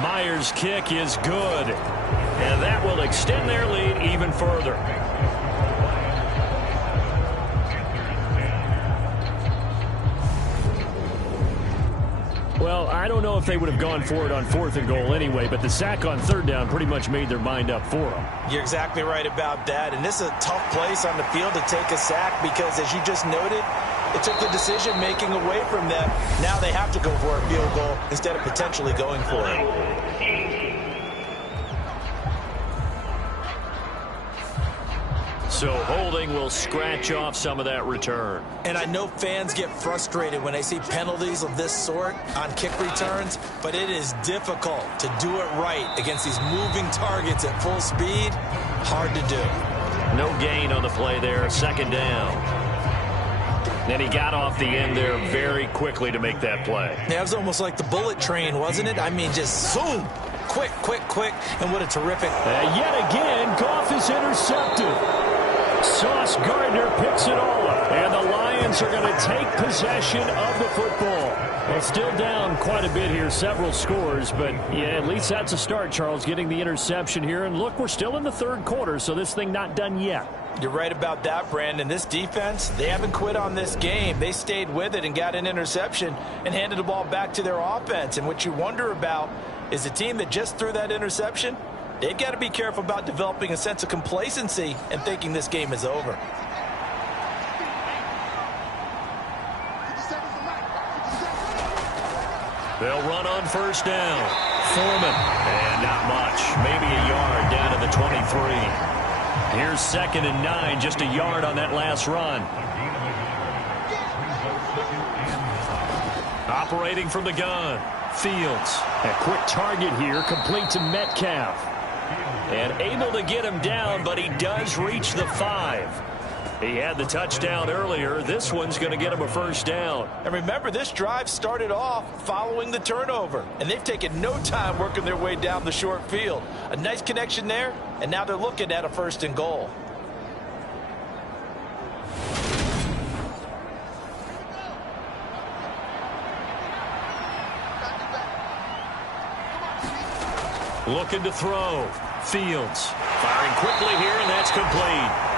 Myers' kick is good. And that will extend their lead even further. Well, I don't know if they would have gone for it on 4th and goal anyway, but the sack on 3rd down pretty much made their mind up for them. You're exactly right about that. And this is a tough place on the field to take a sack because, as you just noted, it took the decision-making away from them. Now they have to go for a field goal instead of potentially going for it. So holding will scratch off some of that return. And I know fans get frustrated when they see penalties of this sort on kick returns, but it is difficult to do it right against these moving targets at full speed. Hard to do. No gain on the play there, 2nd down. Then he got off the end there very quickly to make that play. Yeah, it was almost like the bullet train, wasn't it? I mean, just zoom. Quick, quick, quick. And what a terrific... Yet again, Goff is intercepted. Sauce Gardner picks it all up. And the Lions are going to take possession of the football. Well, still down quite a bit here, several scores. But, yeah, at least that's a start, Charles, getting the interception here. And, look, we're still in the 3rd quarter, so this thing not done yet. You're right about that, Brandon. This defense, they haven't quit on this game. They stayed with it and got an interception and handed the ball back to their offense. And what you wonder about is the team that just threw that interception, they've got to be careful about developing a sense of complacency and thinking this game is over. They'll run on 1st down. Foreman. And not much. Maybe a yard down to the 23. Here's 2nd and 9, just a yard on that last run. Operating from the gun. Fields. A quick target here, complete to Metcalf. And able to get him down, but he does reach the 5. He had the touchdown earlier. This one's going to get him a 1st down. And remember, this drive started off following the turnover. And they've taken no time working their way down the short field. A nice connection there, and now they're looking at a 1st and goal. Looking to throw. Fields. Firing quickly here, and that's complete.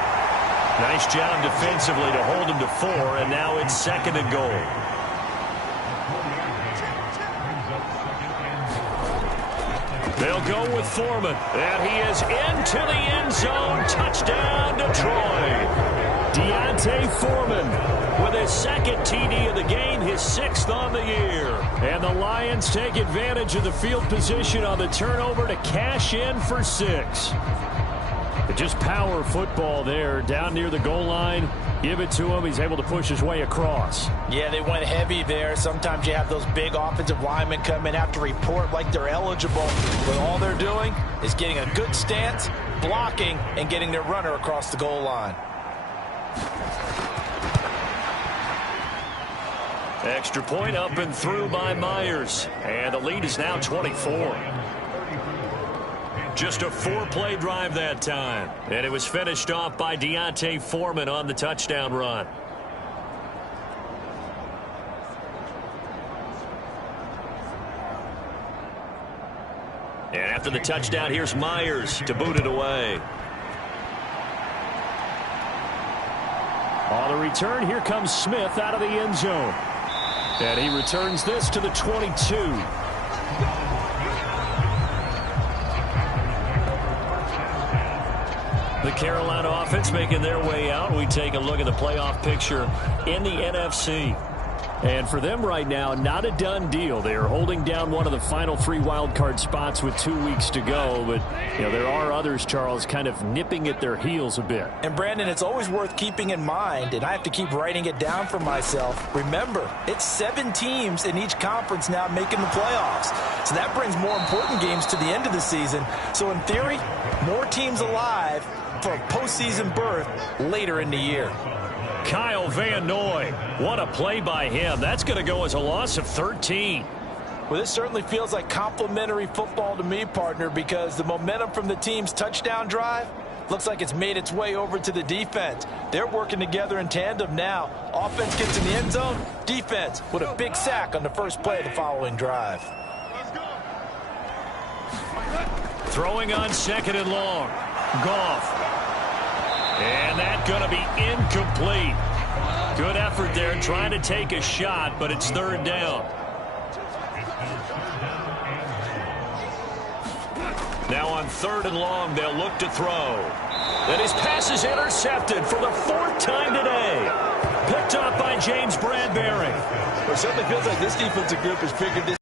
Nice job defensively to hold him to 4, and now it's 2nd and goal. They'll go with Foreman, and he is into the end zone. Touchdown, Detroit. D'Onta Foreman with his 2nd TD of the game, his 6th on the year. And the Lions take advantage of the field position on the turnover to cash in for 6. But just power football there, down near the goal line. Give it to him. He's able to push his way across. Yeah, they went heavy there. Sometimes you have those big offensive linemen come in, have to report like they're eligible. But all they're doing is getting a good stance, blocking, and getting their runner across the goal line. Extra point up and through by Myers. And the lead is now 24. Just a 4-play drive that time. And it was finished off by D'Onta Foreman on the touchdown run. And after the touchdown, here's Myers to boot it away. On a return, here comes Smith out of the end zone. And he returns this to the 22. The Carolina offense making their way out. We take a look at the playoff picture in the NFC. And for them right now, not a done deal. They are holding down one of the final 3 wildcard spots with 2 weeks to go. But, you know, there are others, Charles, kind of nipping at their heels a bit. And, Brandon, it's always worth keeping in mind, and I have to keep writing it down for myself. Remember, it's 7 teams in each conference now making the playoffs. So that brings more important games to the end of the season. So, in theory, more teams alive for a postseason berth later in the year. Kyle Van Noy, what a play by him. That's going to go as a loss of 13. Well, this certainly feels like complimentary football to me, partner, because the momentum from the team's touchdown drive looks like it's made its way over to the defense. They're working together in tandem now. Offense gets in the end zone, defense with a big sack on the first play of the following drive. Throwing on 2nd and long. Goff. And that's going to be incomplete. Good effort there trying to take a shot, but it's 3rd down. Now on 3rd and long, they'll look to throw. And his pass is intercepted for the 4th time today. Picked up by James Bradbury. Well, it certainly feels like this defensive group has figured this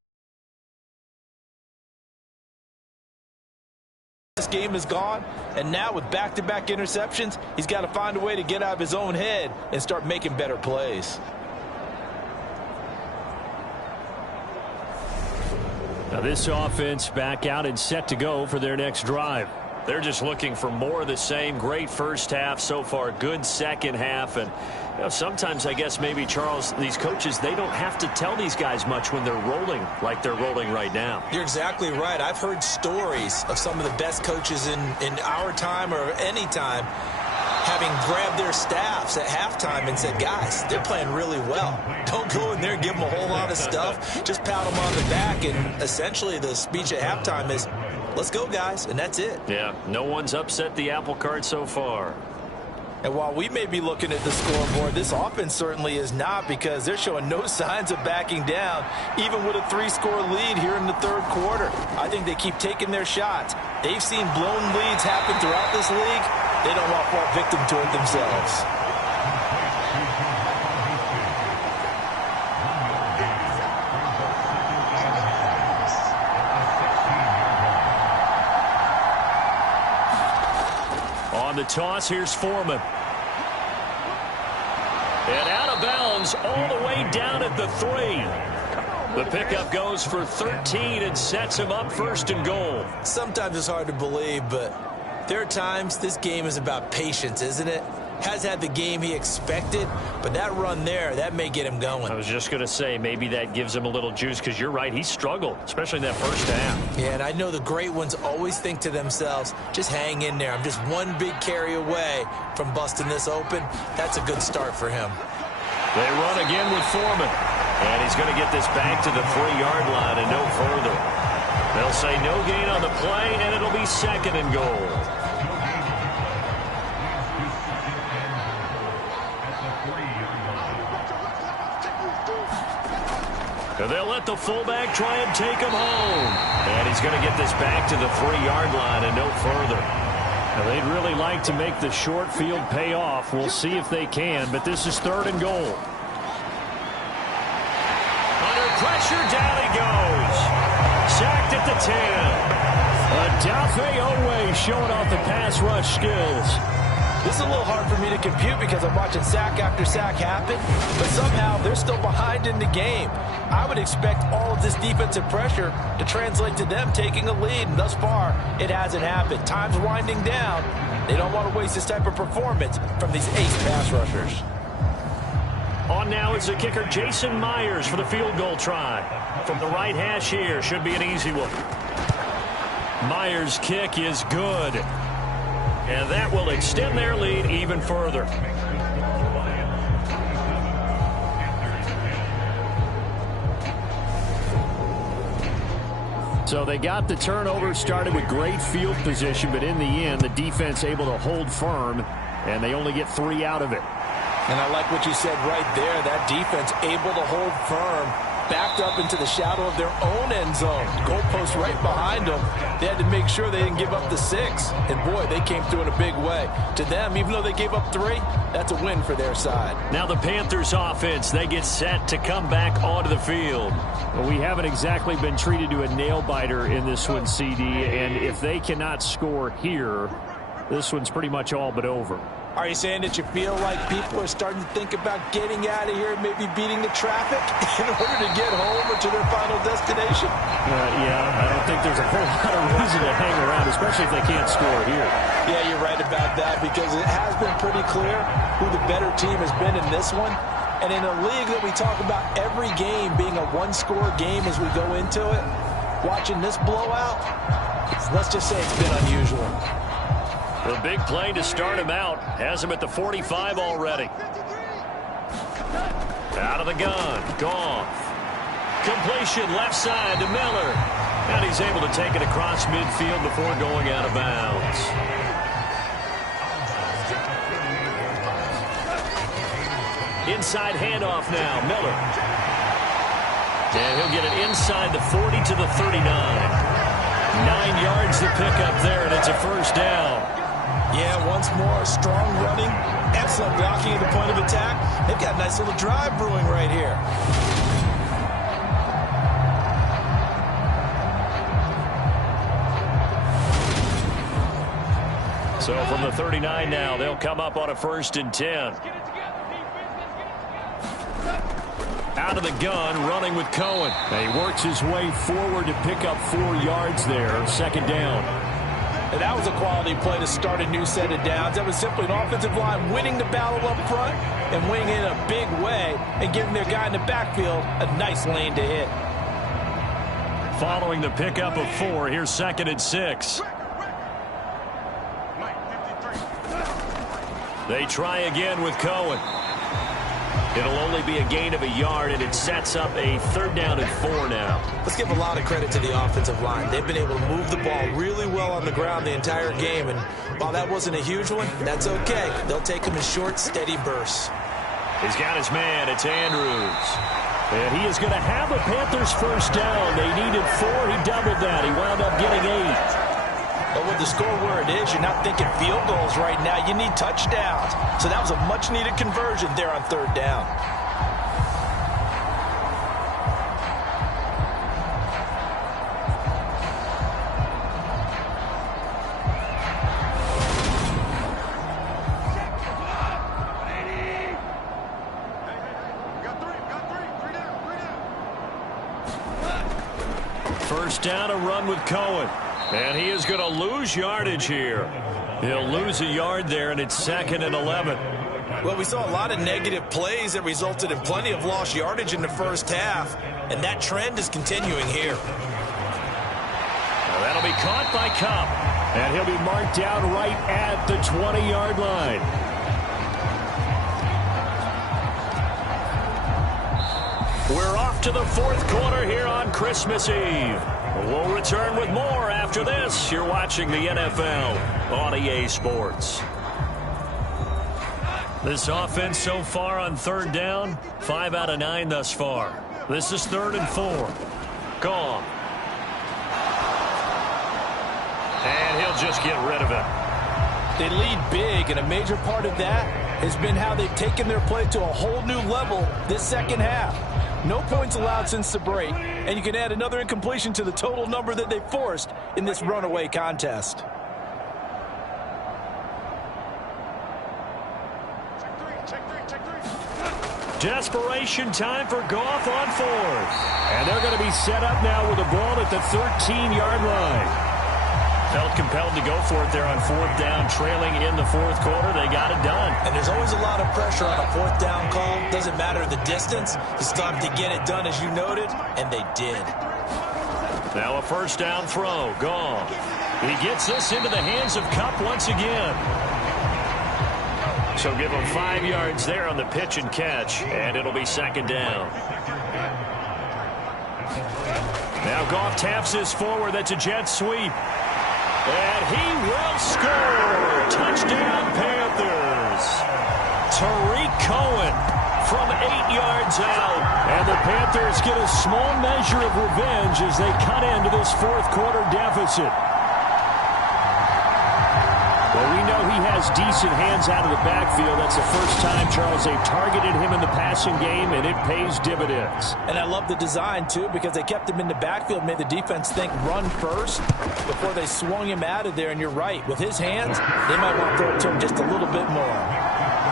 game is gone, and now with back-to-back interceptions, he's got to find a way to get out of his own head and start making better plays. Now this offense back out and set to go for their next drive. They're just looking for more of the same. Great first half so far, good second half, and you know, sometimes I guess maybe, Charles, these coaches, they don't have to tell these guys much when they're rolling like they're rolling right now. You're exactly right. I've heard stories of some of the best coaches in our time or any time having grabbed their staffs at halftime and said, guys, they're playing really well. Don't go in there and give them a whole lot of stuff. Just pat them on the back, and essentially the speech at halftime is, let's go, guys, and that's it. Yeah, no one's upset the apple cart so far. And while we may be looking at the scoreboard, this offense certainly is not, because they're showing no signs of backing down, even with a 3-score lead here in the 3rd quarter. I think they keep taking their shots. They've seen blown leads happen throughout this league. They don't want to fall victim to it themselves. On the toss, here's Foreman. And out of bounds all the way down at the 3. The pickup goes for 13 and sets him up 1st and goal. Sometimes it's hard to believe, but there are times this game is about patience, isn't it? Has had the game he expected, but that run there, that may get him going. I was just going to say, maybe that gives him a little juice, because you're right, he struggled, especially in that first half. Yeah, and I know the great ones always think to themselves, just hang in there. I'm just one big carry away from busting this open. That's a good start for him. They run again with Foreman, and he's going to get this back to the 3-yard line and no further. They'll say no gain on the play, and it'll be 2nd and goal. They'll let the fullback try and take him home. And he's going to get this back to the 3-yard line and no further. Now, they'd really like to make the short field pay off. We'll see if they can, but this is 3rd and goal. Under pressure, down he goes. Sacked at the 10. Odafe Oweh showing off the pass rush skills. This is a little hard for me to compute because I'm watching sack after sack happen, but somehow they're still behind in the game. I would expect all of this defensive pressure to translate to them taking a lead, and thus far, it hasn't happened. Time's winding down. They don't want to waste this type of performance from these ace pass rushers. On now is the kicker, Jason Myers, for the field goal try. From the right hash here, should be an easy one. Myers' kick is good. And that will extend their lead even further. So they got the turnover, started with great field position, but in the end, the defense able to hold firm, and they only get 3 out of it. And I like what you said right there. That defense able to hold firm, backed up into the shadow of their own end zone. Goalpost right behind them. They had to make sure they didn't give up the 6. And, boy, they came through in a big way. To them, even though they gave up 3, that's a win for their side. Now the Panthers offense, they get set to come back onto the field. Well, we haven't exactly been treated to a nail-biter in this one, CD. And if they cannot score here, this one's pretty much all but over. Are you saying that you feel like people are starting to think about getting out of here and maybe beating the traffic in order to get home or to their final destination? Yeah, I don't think there's a whole lot of reason to hang around, especially if they can't score here. Yeah, you're right about that because it has been pretty clear who the better team has been in this one. And in a league that we talk about every game being a one-score game as we go into it, watching this blowout, let's just say it's been unusual. The big play to start him out. Has him at the 45 already. Out of the gun. Goff. Completion left side to Miller. And he's able to take it across midfield before going out of bounds. Inside handoff now. Miller. And he'll get it inside the 40 to the 39. 9 yards to pick up there, and it's a first down. Yeah, once more, strong running, excellent blocking at the point of attack. They've got a nice little drive brewing right here. So from the 39 now, they'll come up on a 1st and 10. Out of the gun, running with Cohen. He works his way forward to pick up 4 yards there, 2nd down. And that was a quality play to start a new set of downs. That was simply an offensive line winning the battle up front and winning in a big way and giving their guy in the backfield a nice lane to hit. Following the pickup of 4, here's 2nd and 6. They try again with Cohen. It'll only be a gain of a yard, and it sets up a 3rd down and 4 now. Let's give a lot of credit to the offensive line. They've been able to move the ball really well on the ground the entire game, and while that wasn't a huge one, that's okay. They'll take them in short, steady bursts. He's got his man. It's Andrews. And he is going to have a Panthers 1st down. They needed 4. He doubled that. He wound up getting 8. But with the score where it is, you're not thinking field goals right now. You need touchdowns. So that was a much-needed conversion there on 3rd down. First down, a run with Cohen. And he is going to lose yardage here. He'll lose a yard there, and it's 2nd and 11. Well, we saw a lot of negative plays that resulted in plenty of lost yardage in the first half, and that trend is continuing here. Now that'll be caught by Cup. And he'll be marked down right at the 20-yard line. We're off to the 4th quarter here on Christmas Eve. We'll return with more after this. You're watching the NFL on EA Sports. This offense so far on 3rd down, 5 out of 9 thus far. This is 3rd and 4. Gone. And he'll just get rid of it. They lead big, and a major part of that has been how they've taken their play to a whole new level this second half. No points allowed since the break, and you can add another incompletion to the total number that they forced in this runaway contest. Desperation time for Goff on 4th. And they're going to be set up now with the ball at the 13-yard line. Felt compelled to go for it there on 4th down, trailing in the 4th quarter. They got it done. And there's always a lot of pressure on a 4th down call. Doesn't matter the distance. You still have to get it done, as you noted, and they did. Now a 1st down throw. Gone. He gets this into the hands of Cup once again. So give him 5 yards there on the pitch and catch, and it'll be 2nd down. Now Goff taps this forward. That's a jet sweep. And he will score. Touchdown, Panthers. Tariq Cohen from 8 yards out. And the Panthers get a small measure of revenge as they cut into this fourth quarter deficit. Well, we know he has decent hands out of the backfield. That's the first time, Charles, they've targeted him in the passing game, and it pays dividends. And I love the design, too, because they kept him in the backfield, made the defense think run first before they swung him out of there. And you're right, with his hands, they might want to throw it to him just a little bit more.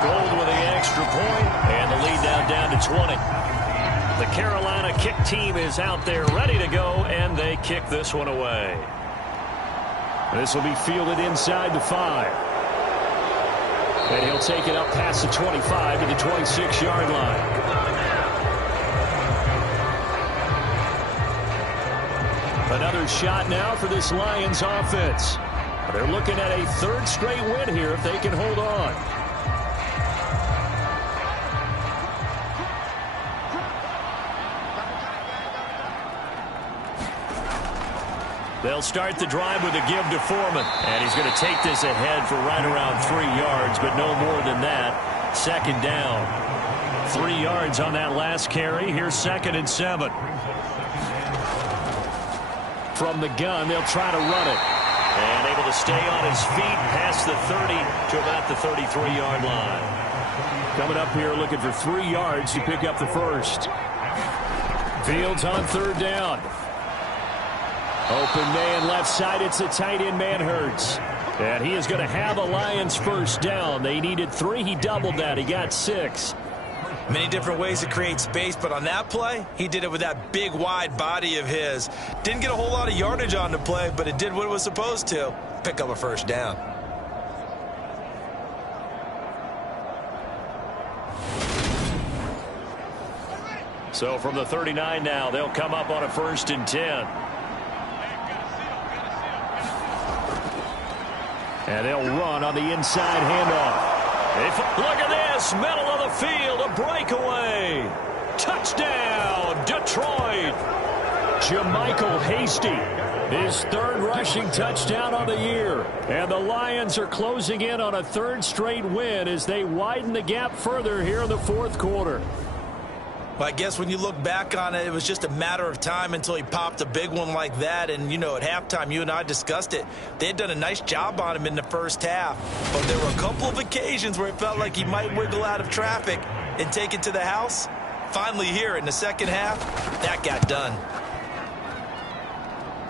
Gold with the extra point, and the lead now down to 20. The Carolina kick team is out there ready to go, and they kick this one away. This will be fielded inside the 5. And he'll take it up past the 25 to the 26-yard line. Another shot now for this Lions offense. They're looking at a third straight win here if they can hold on. They'll start the drive with a give to Foreman. And he's going to take this ahead for right around 3 yards, but no more than that. Second down. 3 yards on that last carry. Here's 2nd and 7. From the gun, they'll try to run it. And able to stay on his feet past the 30 to about the 33-yard line. Coming up here looking for 3 yards to pick up the first. Fields on third down. Open man left side. It's the tight end Manhertz. And he is going to have a Lions first down. They needed 3. He doubled that. He got 6. Many different ways to create space, but on that play, he did it with that big, wide body of his. Didn't get a whole lot of yardage on the play, but it did what it was supposed to. Pick up a first down. So from the 39 now, they'll come up on a 1st and 10. And they'll run on the inside handoff. Look at this, middle of the field, a breakaway. Touchdown, Detroit. Jermichael Hasty, his 3rd rushing touchdown of the year. And the Lions are closing in on a 3rd straight win as they widen the gap further here in the 4th quarter. Well, I guess when you look back on it, it was just a matter of time until he popped a big one like that. And, you know, at halftime, you and I discussed it. They had done a nice job on him in the first half. But there were a couple of occasions where it felt like he might wiggle out of traffic and take it to the house. Finally here in the second half, that got done.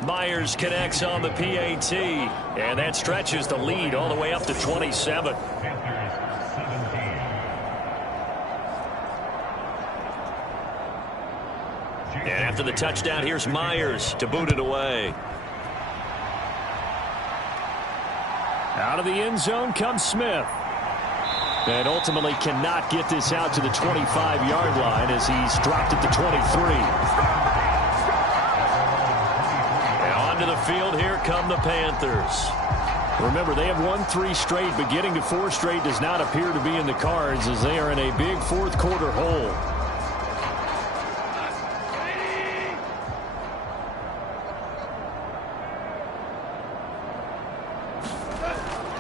Myers connects on the PAT. And that stretches the lead all the way up to 27. And after the touchdown, here's Myers to boot it away. Out of the end zone comes Smith. And ultimately cannot get this out to the 25-yard line as he's dropped at the 23. And onto the field, here come the Panthers. Remember, they have won 3 straight, but getting to 4 straight does not appear to be in the cards as they are in a big 4th quarter hole.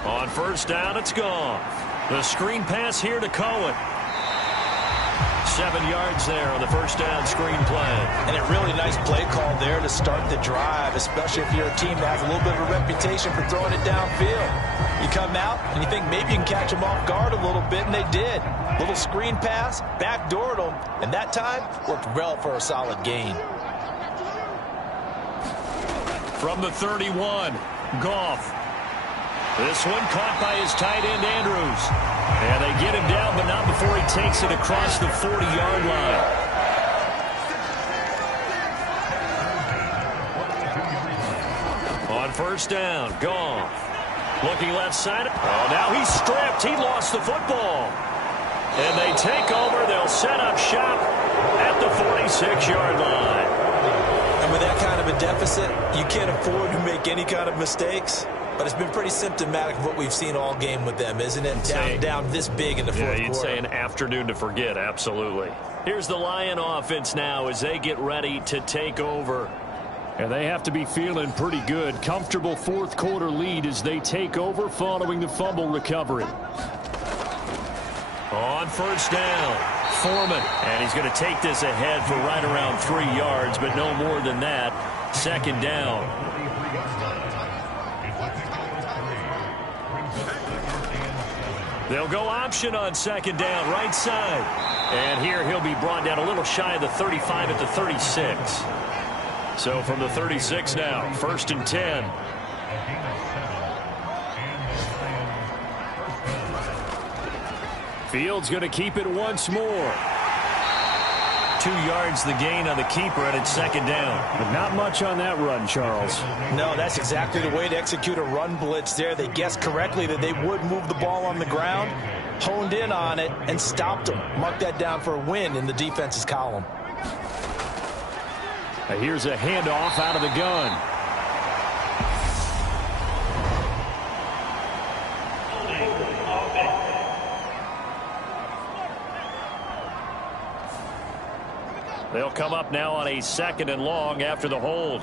On first down, it's gone. The screen pass here to Cohen. 7 yards there on the first down screen play. And a really nice play call there to start the drive, especially if you're a team that has a little bit of a reputation for throwing it downfield. You come out and you think maybe you can catch them off guard a little bit, and they did. Little screen pass, backdoored them, and that time worked well for a solid gain. From the 31, Goff. This one caught by his tight end, Andrews. And they get him down, but not before he takes it across the 40-yard line. On first down, Goff. Looking left side. Oh, now he's stripped. He lost the football. And they take over. They'll set up shop at the 46-yard line. And with that kind of a deficit, you can't afford to make any kind of mistakes. But it's been pretty symptomatic of what we've seen all game with them, isn't it? Down this big in the fourth quarter. Yeah, you'd say an afternoon to forget, absolutely. Here's the Lion offense now as they get ready to take over. And they have to be feeling pretty good. Comfortable 4th quarter lead as they take over following the fumble recovery. On first down, Foreman. And he's going to take this ahead for right around 3 yards, but no more than that. Second down. They'll go option on second down, right side. And here he'll be brought down a little shy of the 35 at the 36. So from the 36 now, 1st and 10. Fields going to keep it once more. 2 yards the gain on the keeper, and it's second down. But not much on that run, Charles. No, that's exactly the way to execute a run blitz there. They guessed correctly that they would move the ball on the ground, honed in on it, and stopped them. Mark that down for a win in the defense's column. Here's a handoff out of the gun. They'll come up now on a 2nd and long after the hold.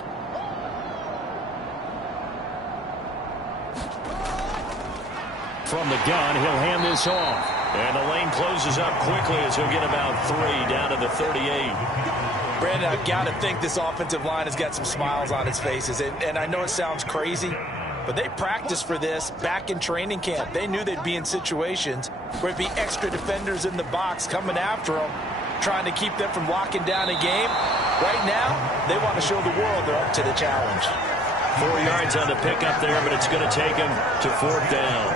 From the gun, he'll hand this off. And the lane closes up quickly as he'll get about 3 down to the 38. Brandon, I've got to think this offensive line has got some smiles on its faces. And I know it sounds crazy, but they practiced for this back in training camp. They knew they'd be in situations where it'd be extra defenders in the box coming after them, trying to keep them from locking down a game. Right now, they want to show the world they're up to the challenge. 4 yards on the pickup there, but it's going to take him to 4th down.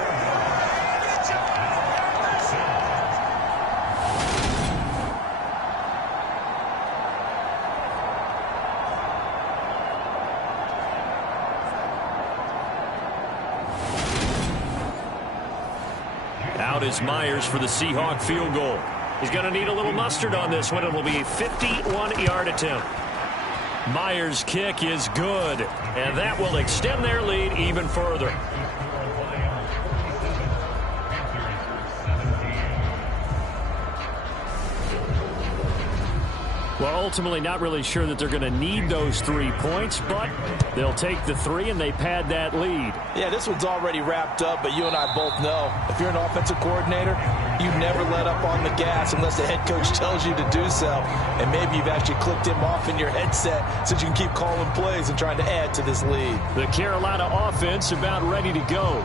Out is Myers for the Seahawk field goal. He's going to need a little mustard on this one. It will be a 51-yard attempt. Myers' kick is good, and that will extend their lead even further. Well, ultimately not really sure that they're going to need those 3 points, but they'll take the 3 and they pad that lead. Yeah, this one's already wrapped up, but you and I both know if you're an offensive coordinator, you never let up on the gas unless the head coach tells you to do so. And maybe you've actually clicked him off in your headset so you can keep calling plays and trying to add to this lead. The Carolina offense about ready to go.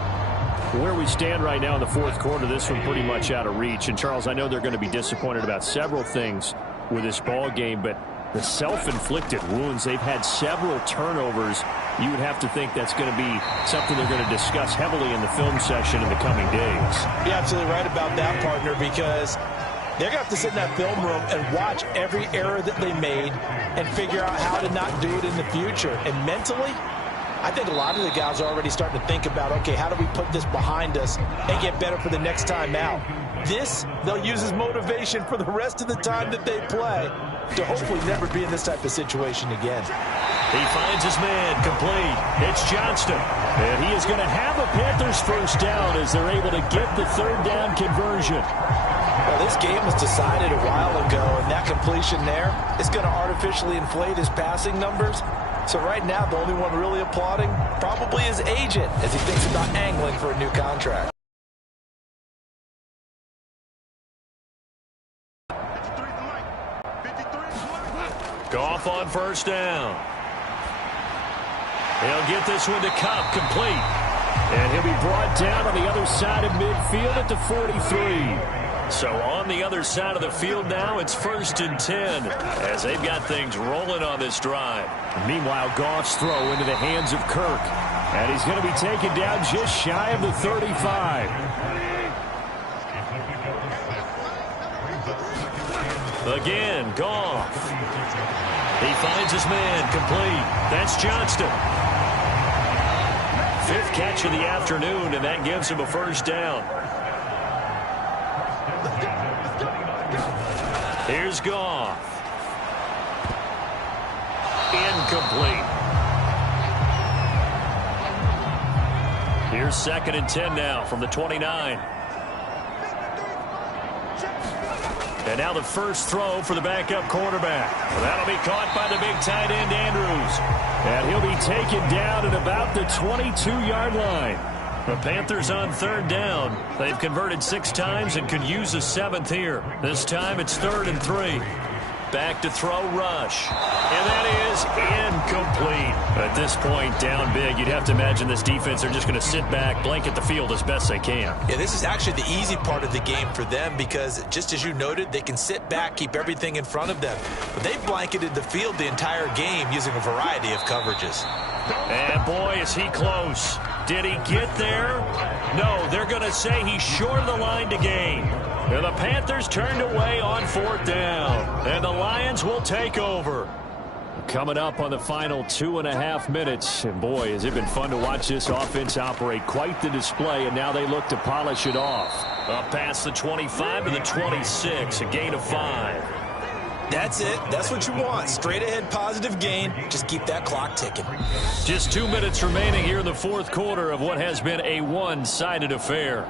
Where we stand right now in the 4th quarter, this one pretty much out of reach. And, Charles, I know they're going to be disappointed about several things with this ball game, but the self-inflicted wounds, they've had several turnovers. You would have to think that's going to be something they're going to discuss heavily in the film session in the coming days. You're absolutely right about that, partner, because they're going to have to sit in that film room and watch every error that they made and figure out how to not do it in the future. And mentally, I think a lot of the guys are already starting to think about, okay, how do we put this behind us and get better for the next time out? This, they'll use as motivation for the rest of the time that they play to hopefully never be in this type of situation again. He finds his man complete. It's Johnston. And he is going to have a Panthers first down as they're able to get the 3rd down conversion. Well, this game was decided a while ago, and that completion there is going to artificially inflate his passing numbers. So right now, the only one really applauding probably his agent as he thinks about angling for a new contract. Goff on first down. He'll get this one to Cup, complete. And he'll be brought down on the other side of midfield at the 43. So on the other side of the field now, it's 1st and 10 as they've got things rolling on this drive. Meanwhile, Goff's throw into the hands of Kirk. And he's going to be taken down just shy of the 35. Again, Goff. He finds his man, complete. That's Johnston. 5th catch of the afternoon, and that gives him a first down. Here's Goff. Incomplete. Here's 2nd and 10 now from the 29. And now the first throw for the backup quarterback. Well, that'll be caught by the big tight end, Andrews. And he'll be taken down at about the 22-yard line. The Panthers on third down. They've converted 6 times and could use a 7th here. This time it's 3rd and 3. Back to throw, rush. And that is incomplete. At this point, down big, you'd have to imagine this defense are just going to sit back, blanket the field as best they can. Yeah, this is actually the easy part of the game for them because, just as you noted, they can sit back, keep everything in front of them. But they've blanketed the field the entire game using a variety of coverages. And boy, is he close. Did he get there? No, they're going to say he's short of the line to gain. And the Panthers turned away on 4th down. And the Lions will take over. Coming up on the final 2.5 minutes. And boy, has it been fun to watch this offense operate. Quite the display, and now they look to polish it off. Up past the 25 to the 26, a gain of 5. That's it. That's what you want. Straight ahead positive gain. Just keep that clock ticking. Just 2 minutes remaining here in the 4th quarter of what has been a one-sided affair.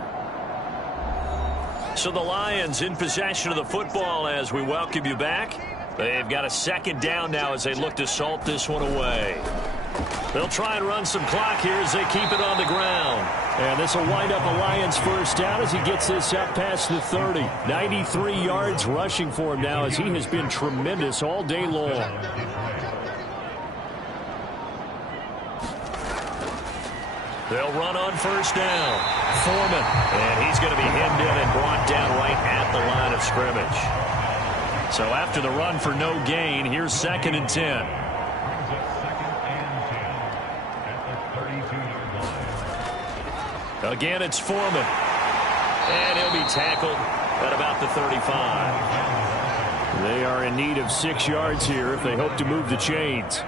So the Lions in possession of the football as we welcome you back. They've got a 2nd down now as they look to salt this one away. They'll try and run some clock here as they keep it on the ground. And this will wind up a Lions 1st down as he gets this up past the 30. 93 yards rushing for him now as he has been tremendous all day long. They'll run on 1st down. Foreman. And he's going to be hemmed in and brought down right at the line of scrimmage. So after the run for no gain, here's 2nd and 10. Again, it's Foreman. And he'll be tackled at about the 35. They are in need of 6 yards here if they hope to move the chains.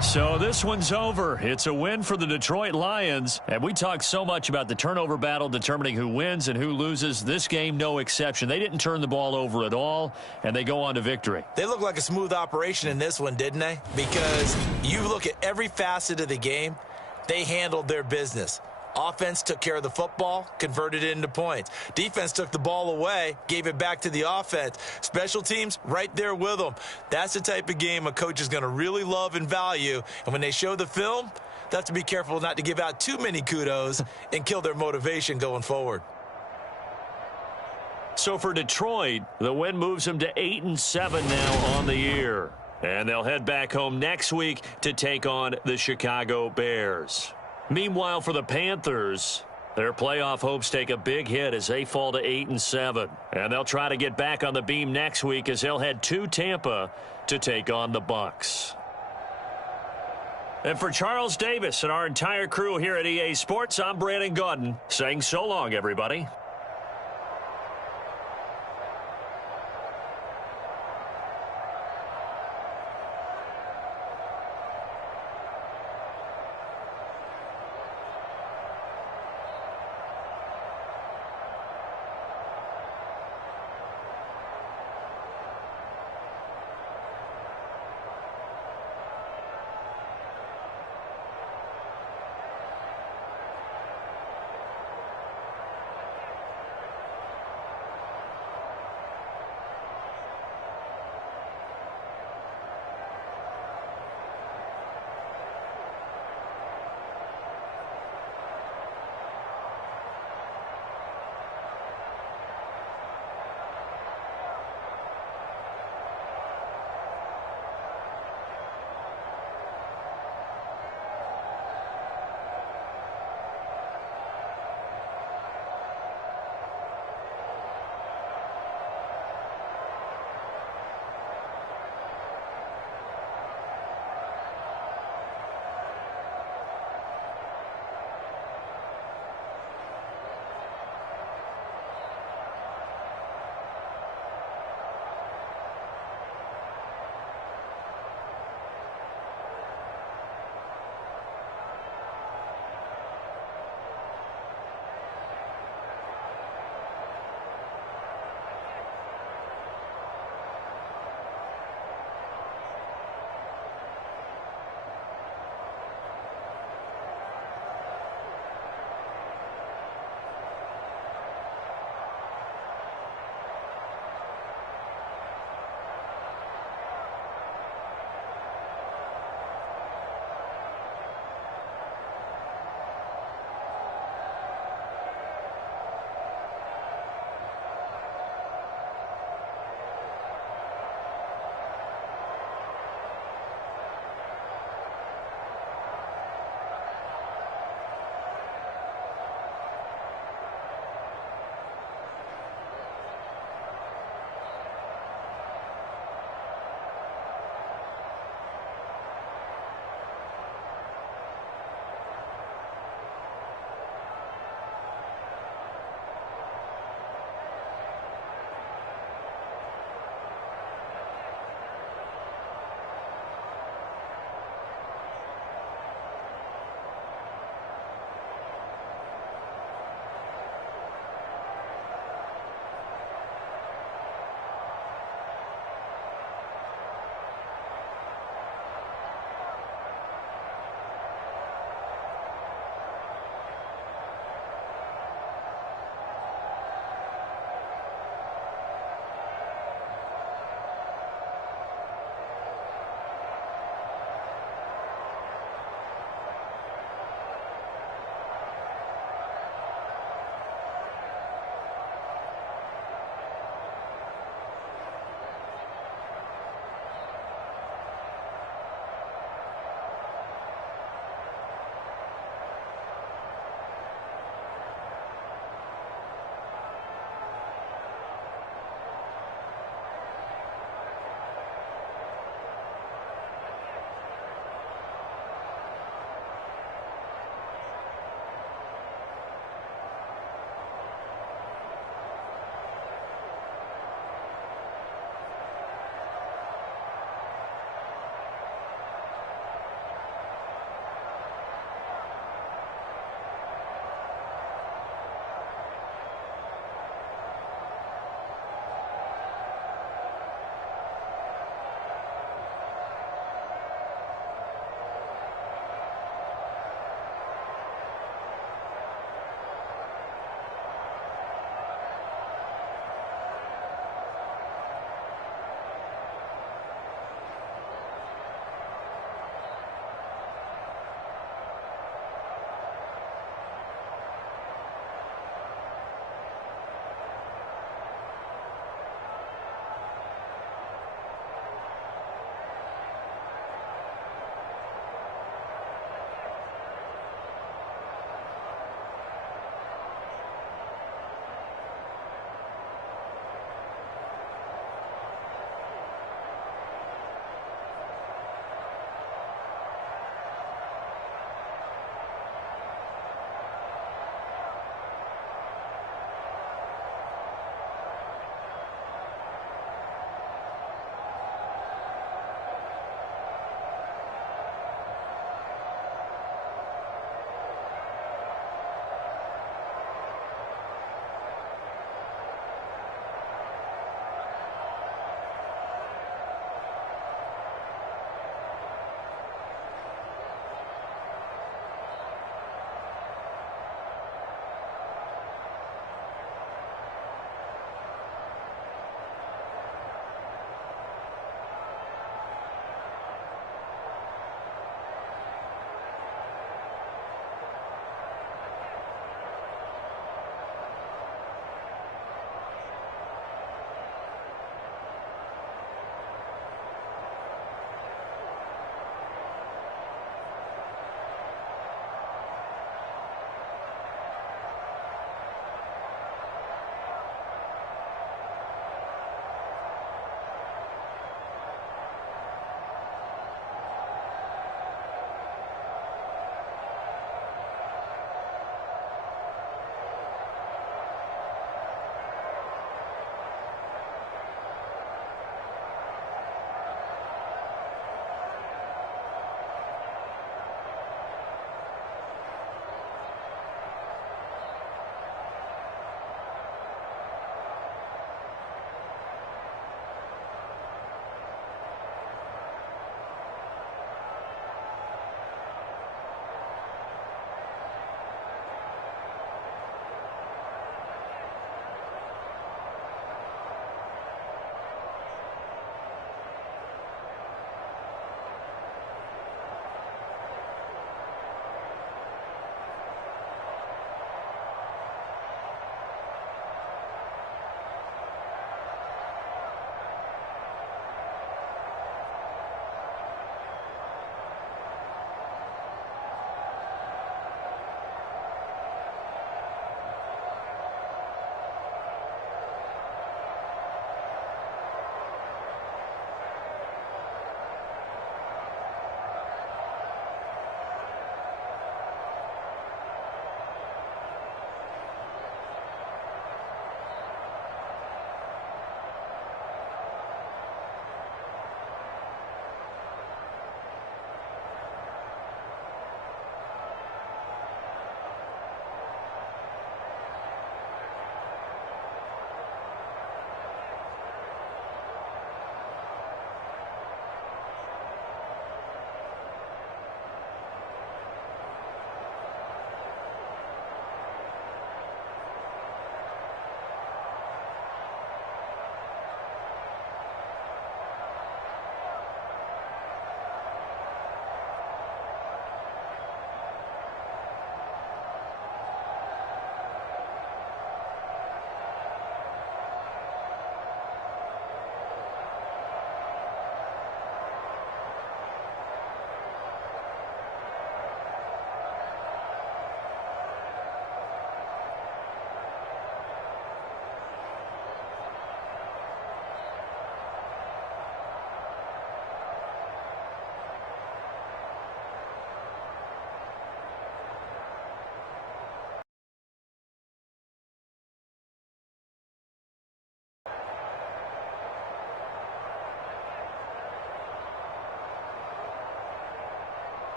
So this one's over. It's a win for the Detroit Lions. And we talk so much about the turnover battle determining who wins and who loses. This game, no exception. They didn't turn the ball over at all, and they go on to victory. They look like a smooth operation in this one, didn't they? Because you look at every facet of the game, they handled their business. Offense took care of the football, converted it into points. Defense took the ball away, gave it back to the offense. Special teams, right there with them. That's the type of game a coach is going to really love and value. And when they show the film, they have to be careful not to give out too many kudos and kill their motivation going forward. So for Detroit, the win moves them to 8-7 now on the year. And they'll head back home next week to take on the Chicago Bears. Meanwhile, for the Panthers, their playoff hopes take a big hit as they fall to 8-7. And they'll try to get back on the beam next week as they'll head to Tampa to take on the Bucs. And for Charles Davis and our entire crew here at EA Sports, I'm Brandon Gaudin saying so long, everybody.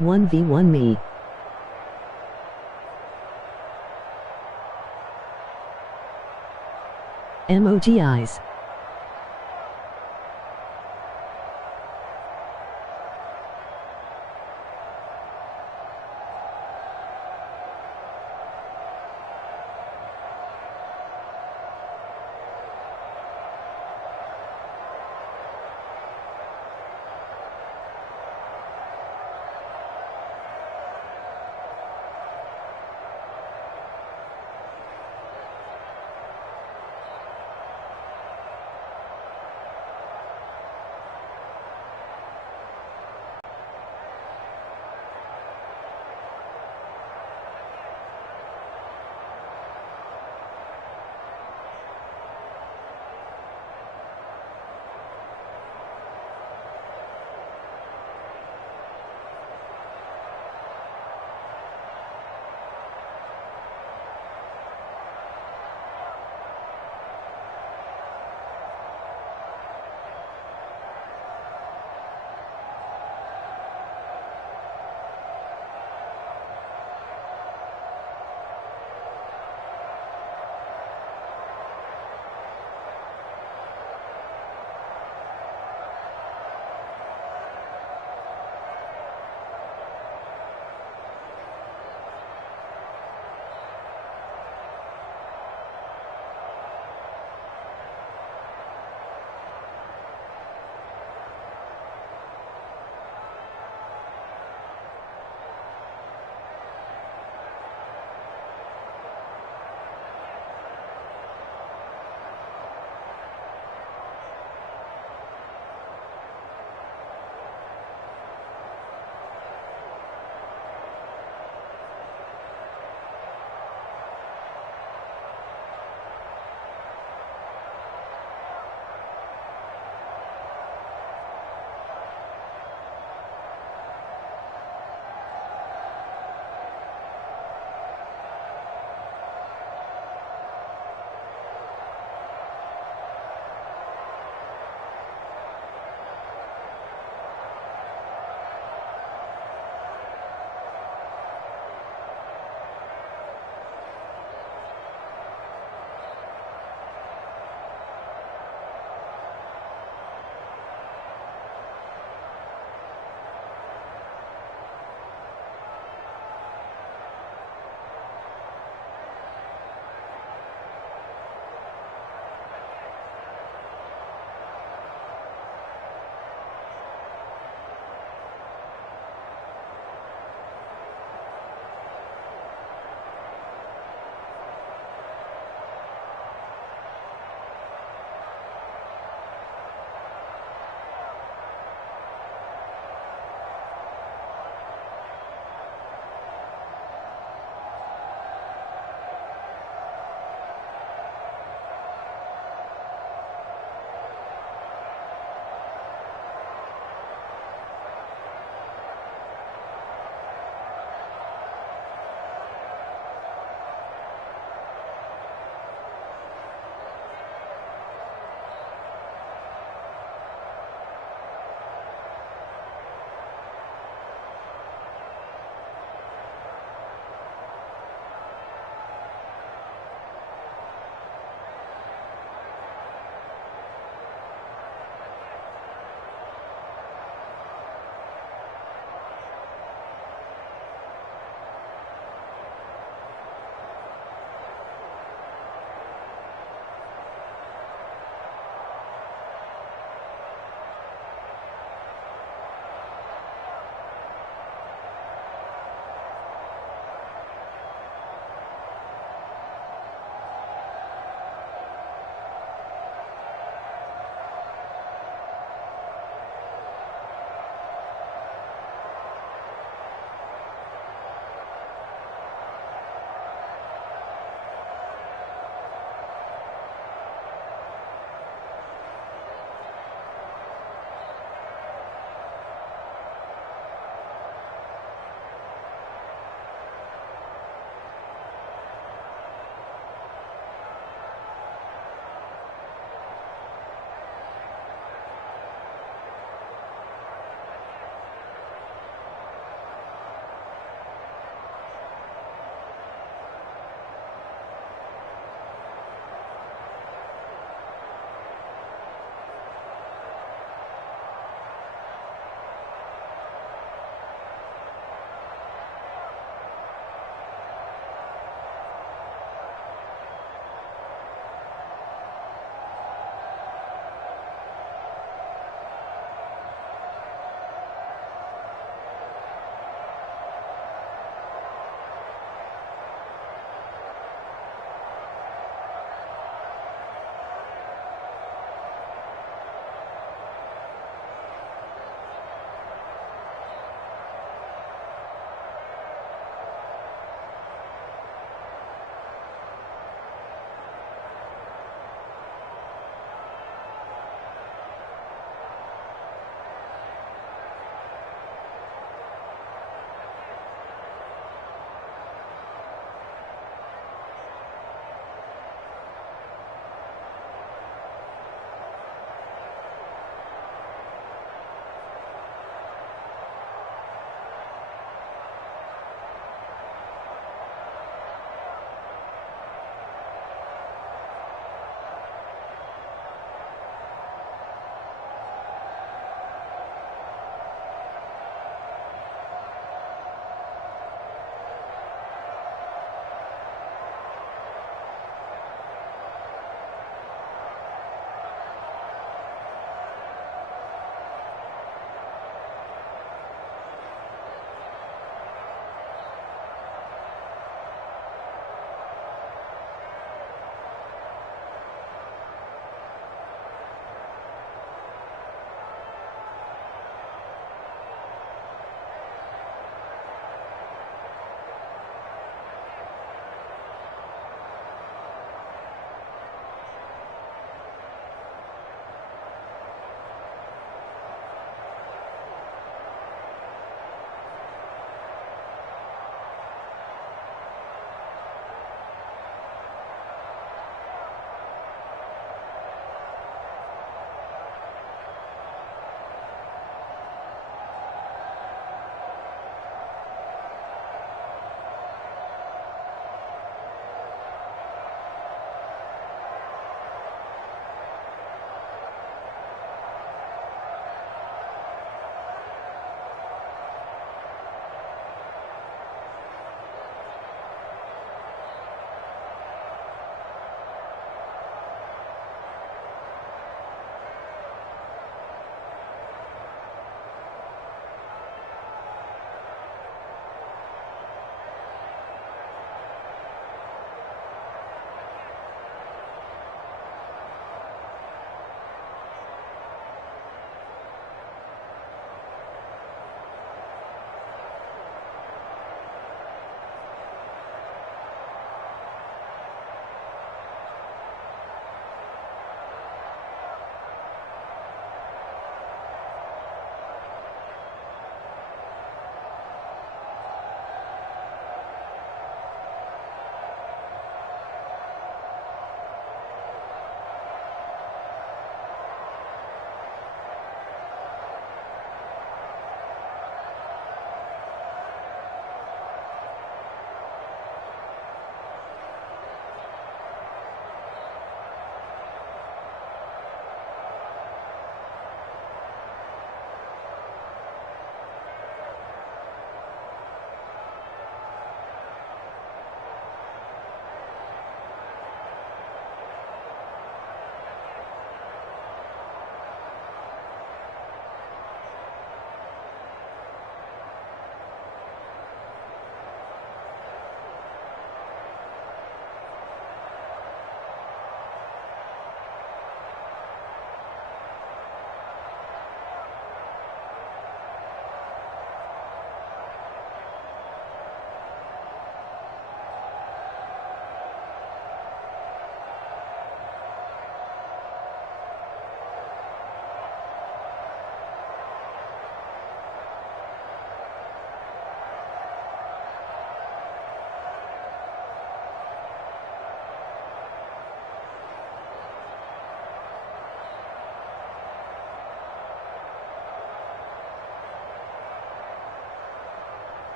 1v1 me. Emoji eyes.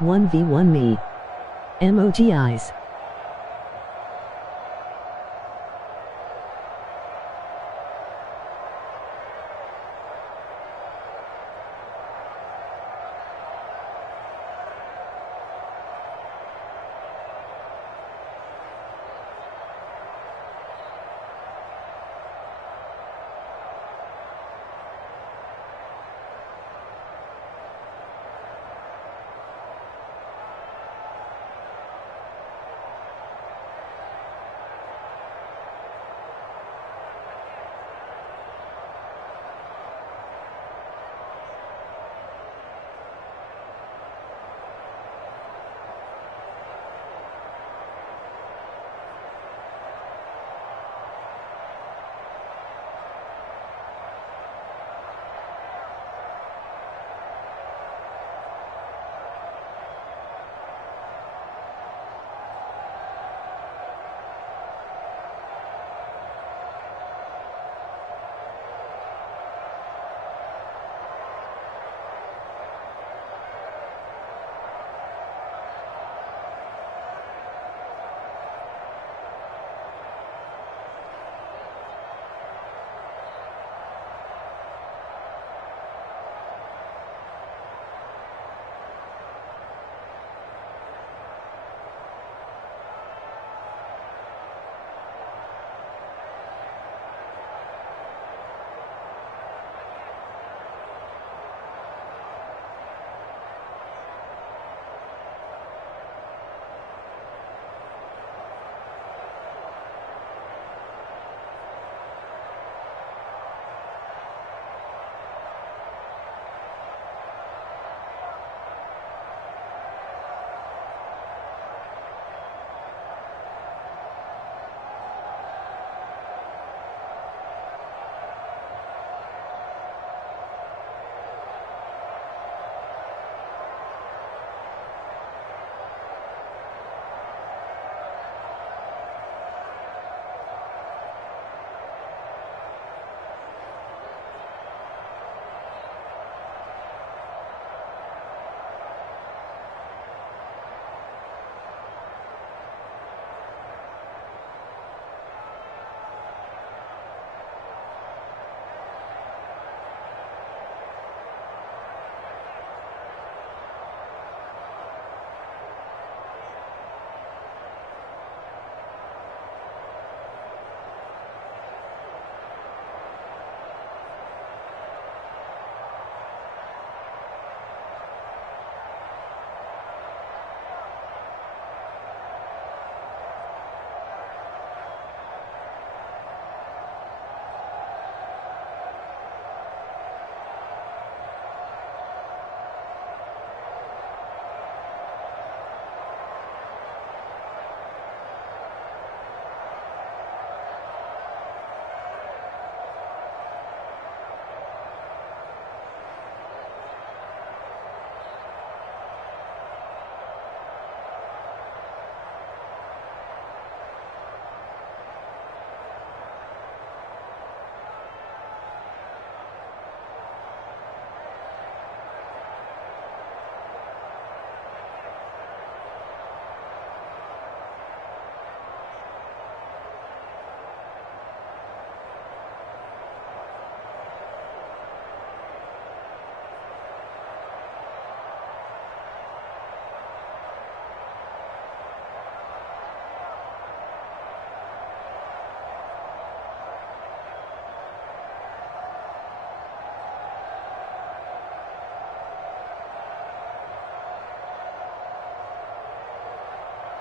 1v1 me. Emoji eyes.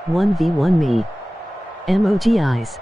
One v one me. Emoji eyes.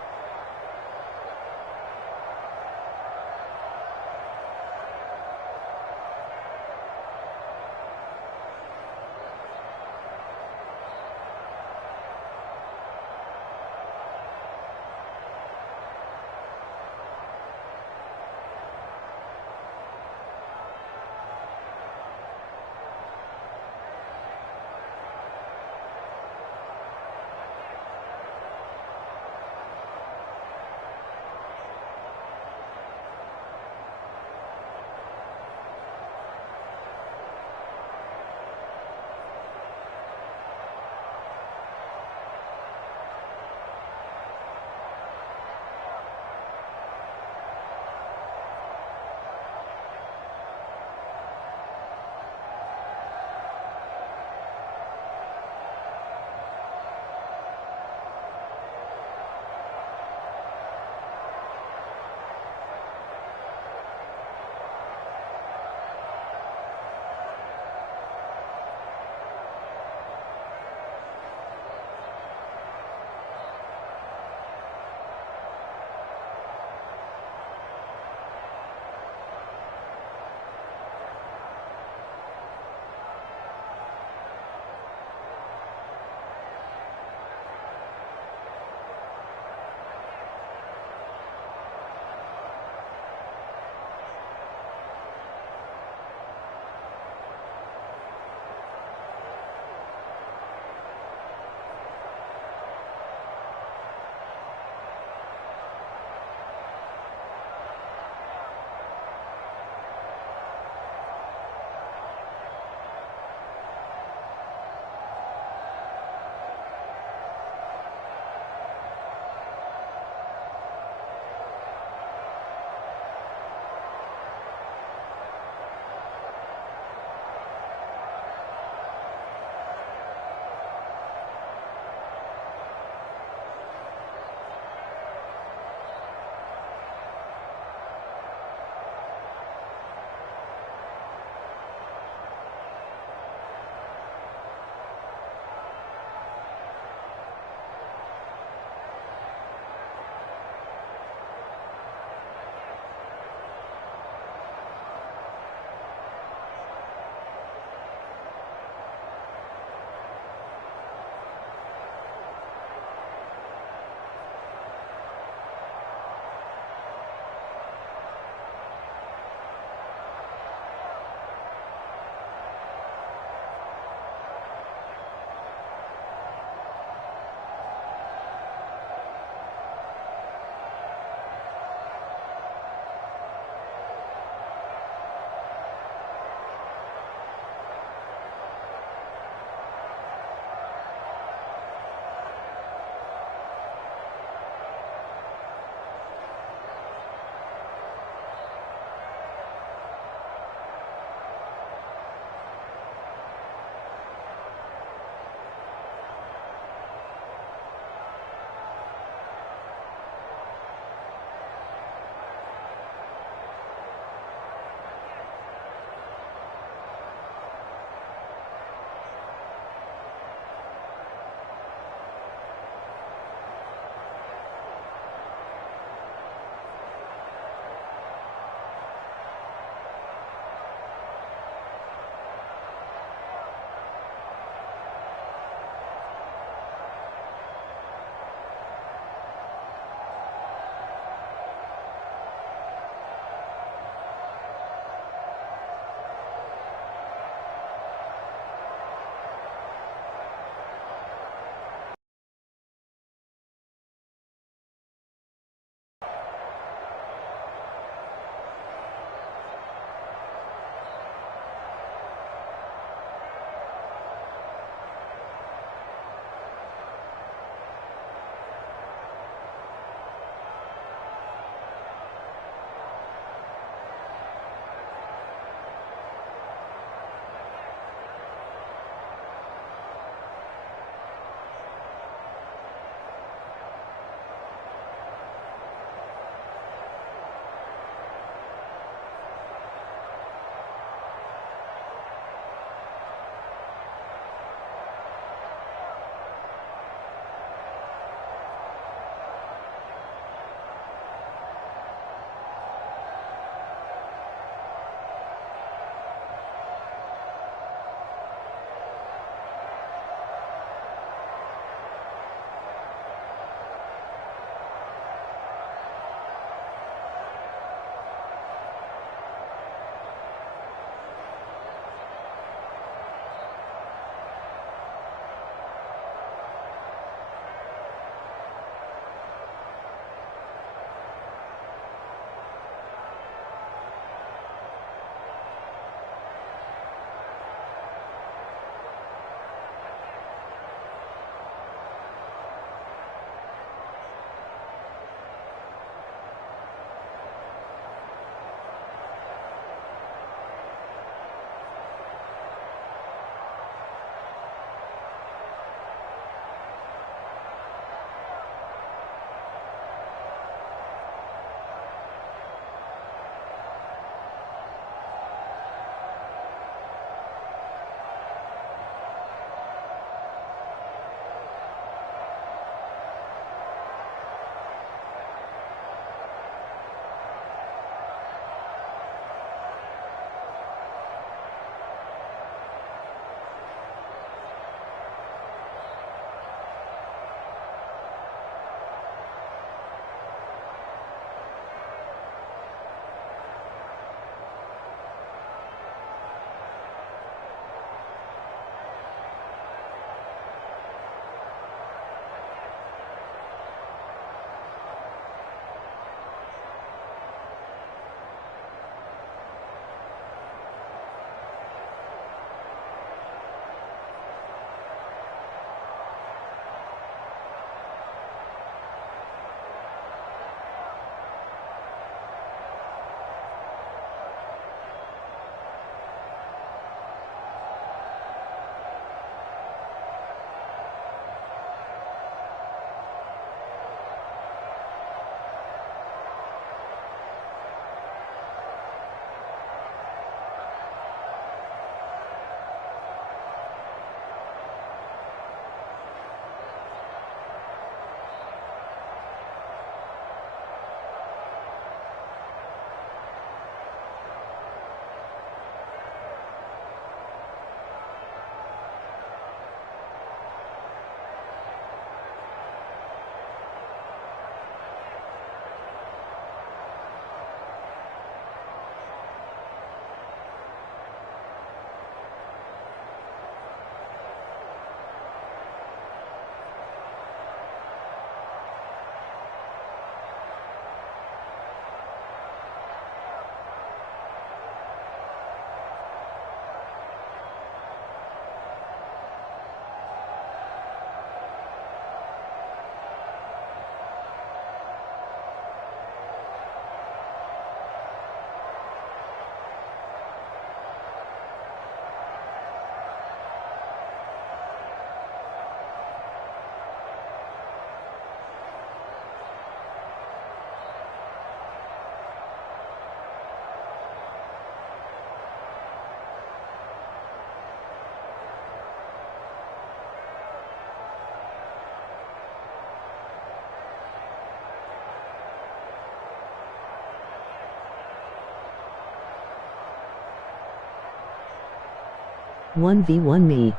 1v1 me.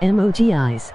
Emoji eyes.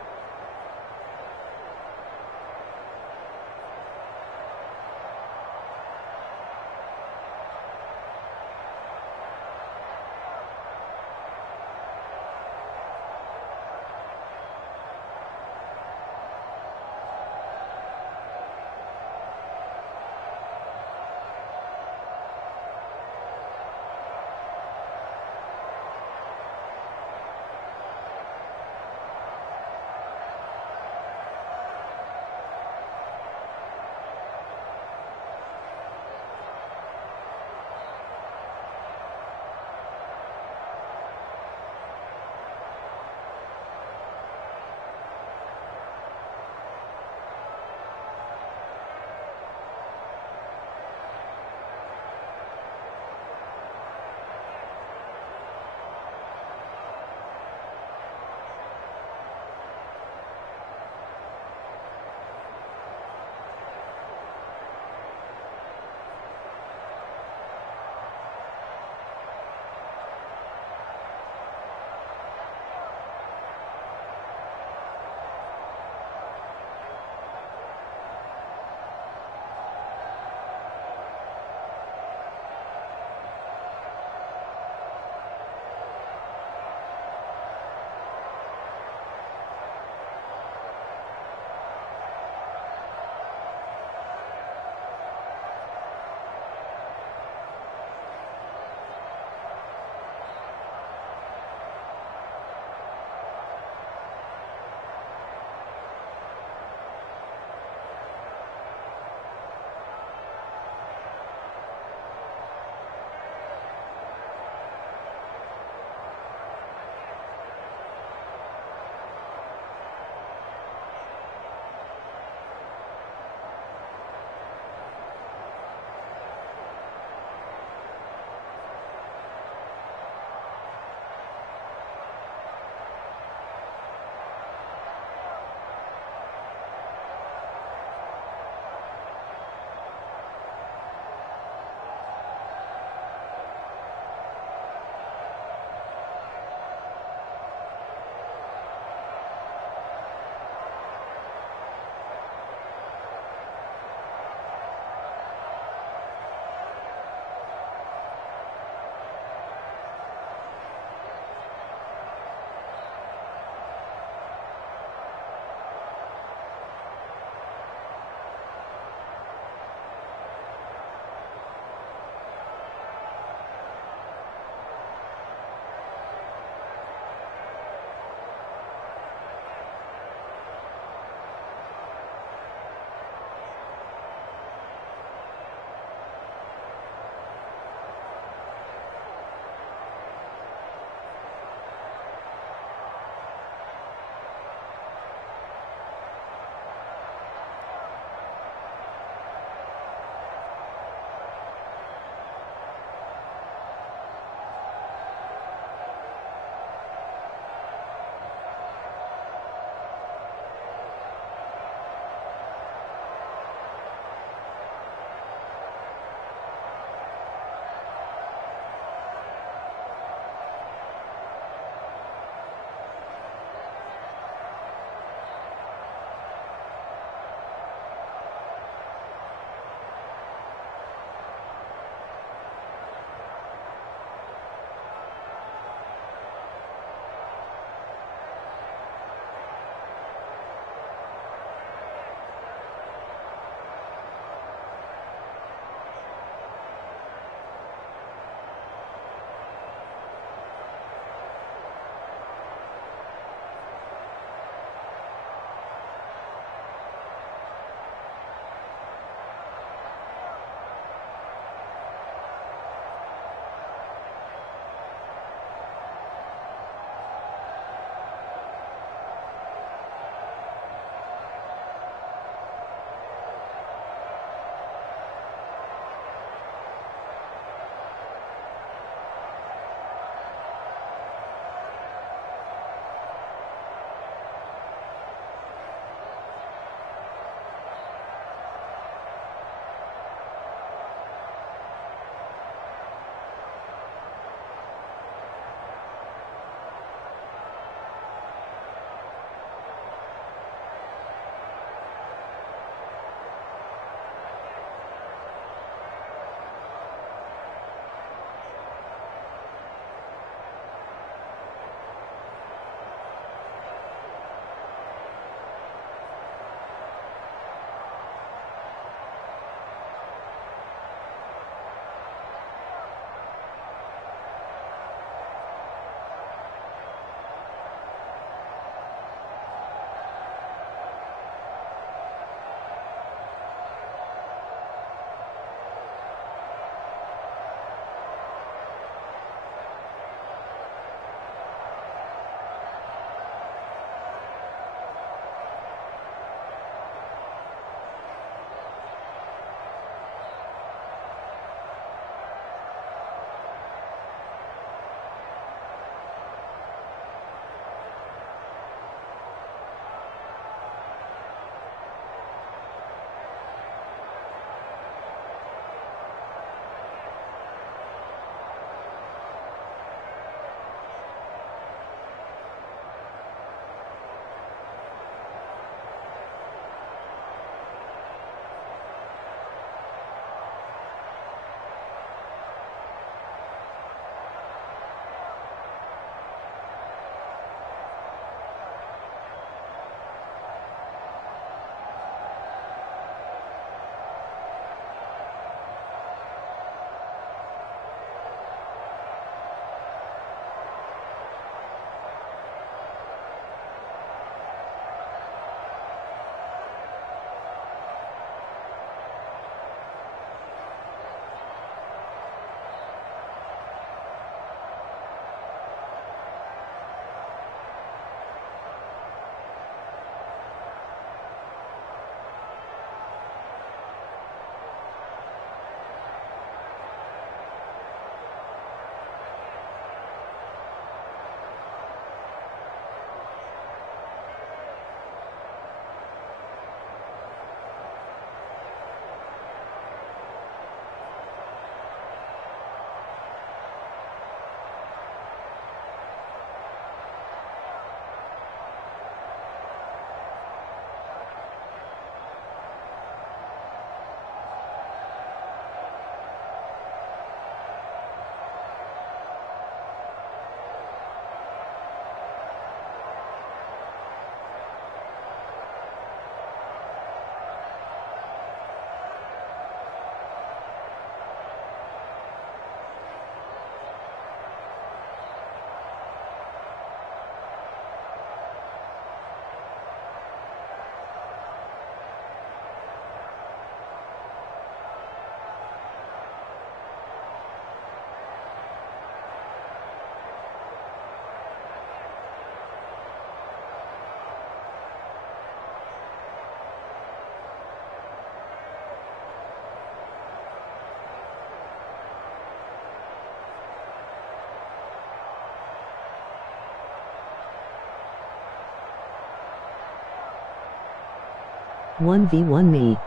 1v1 me.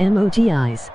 Emoji eyes.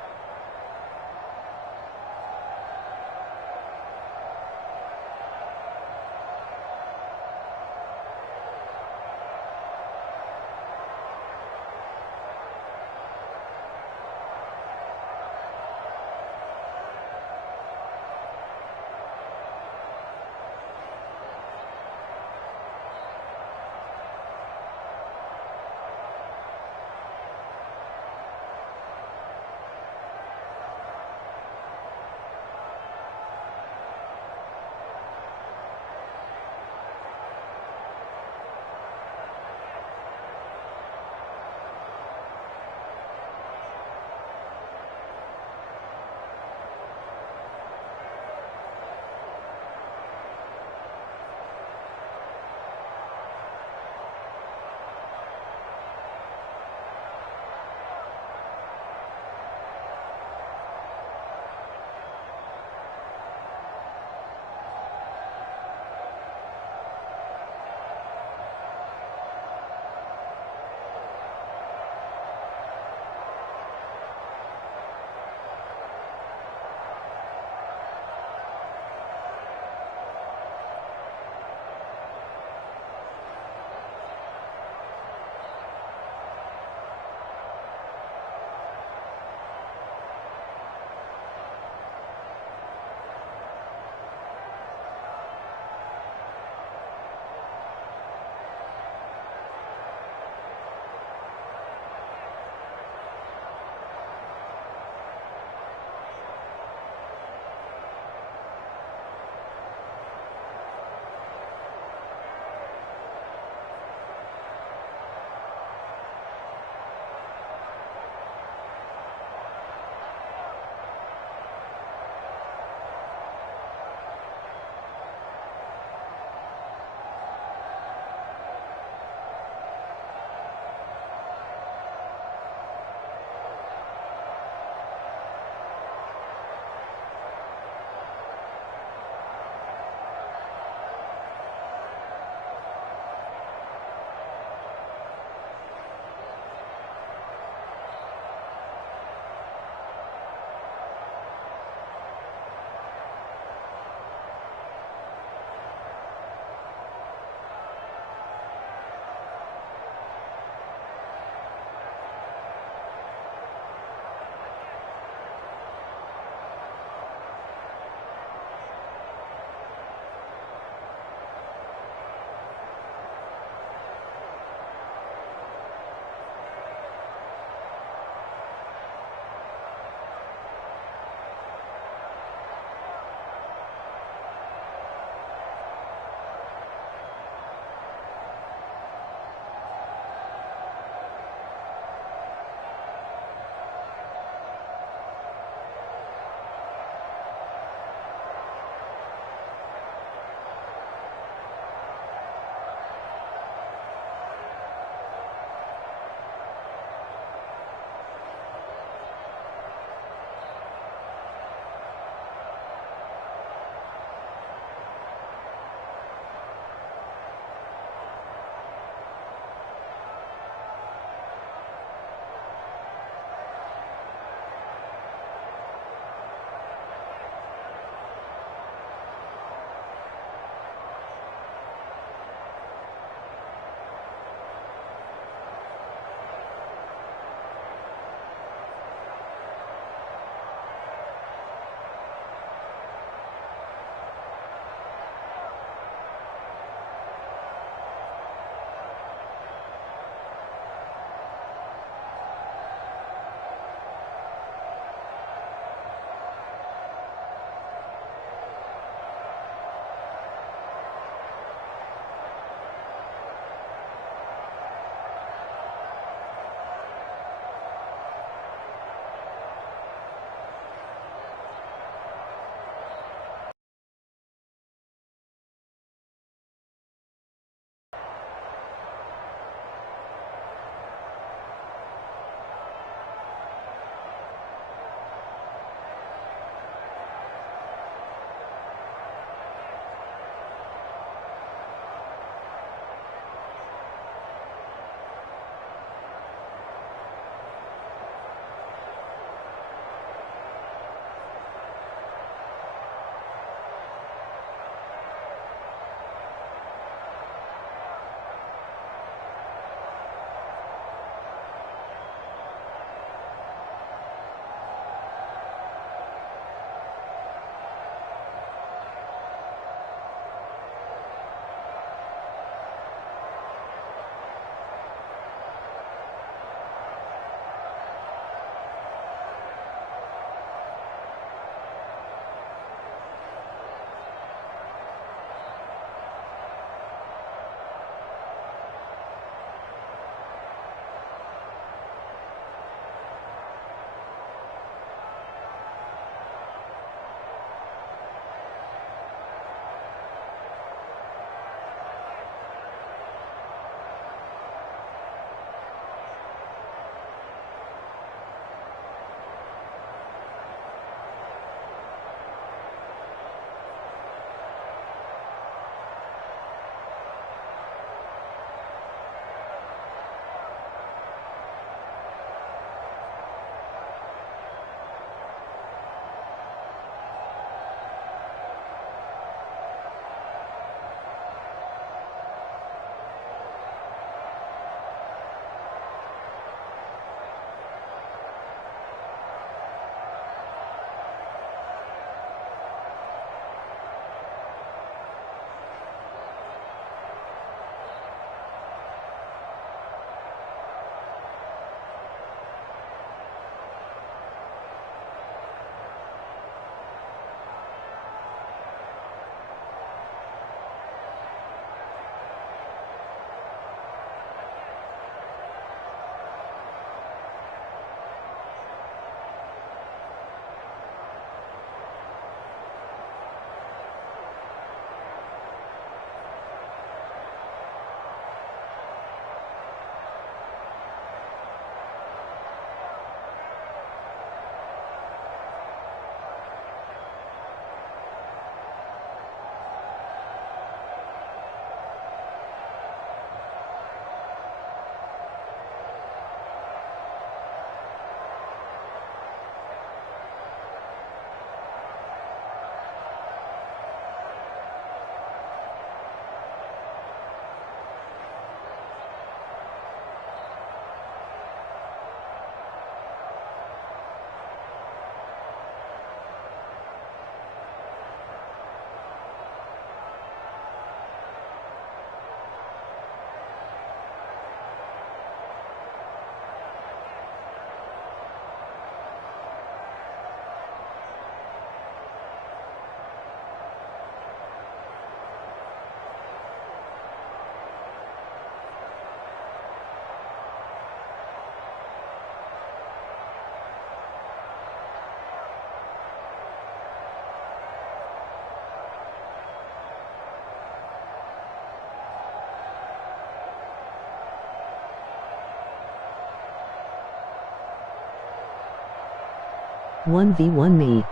1v1 me.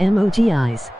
Emoji eyes.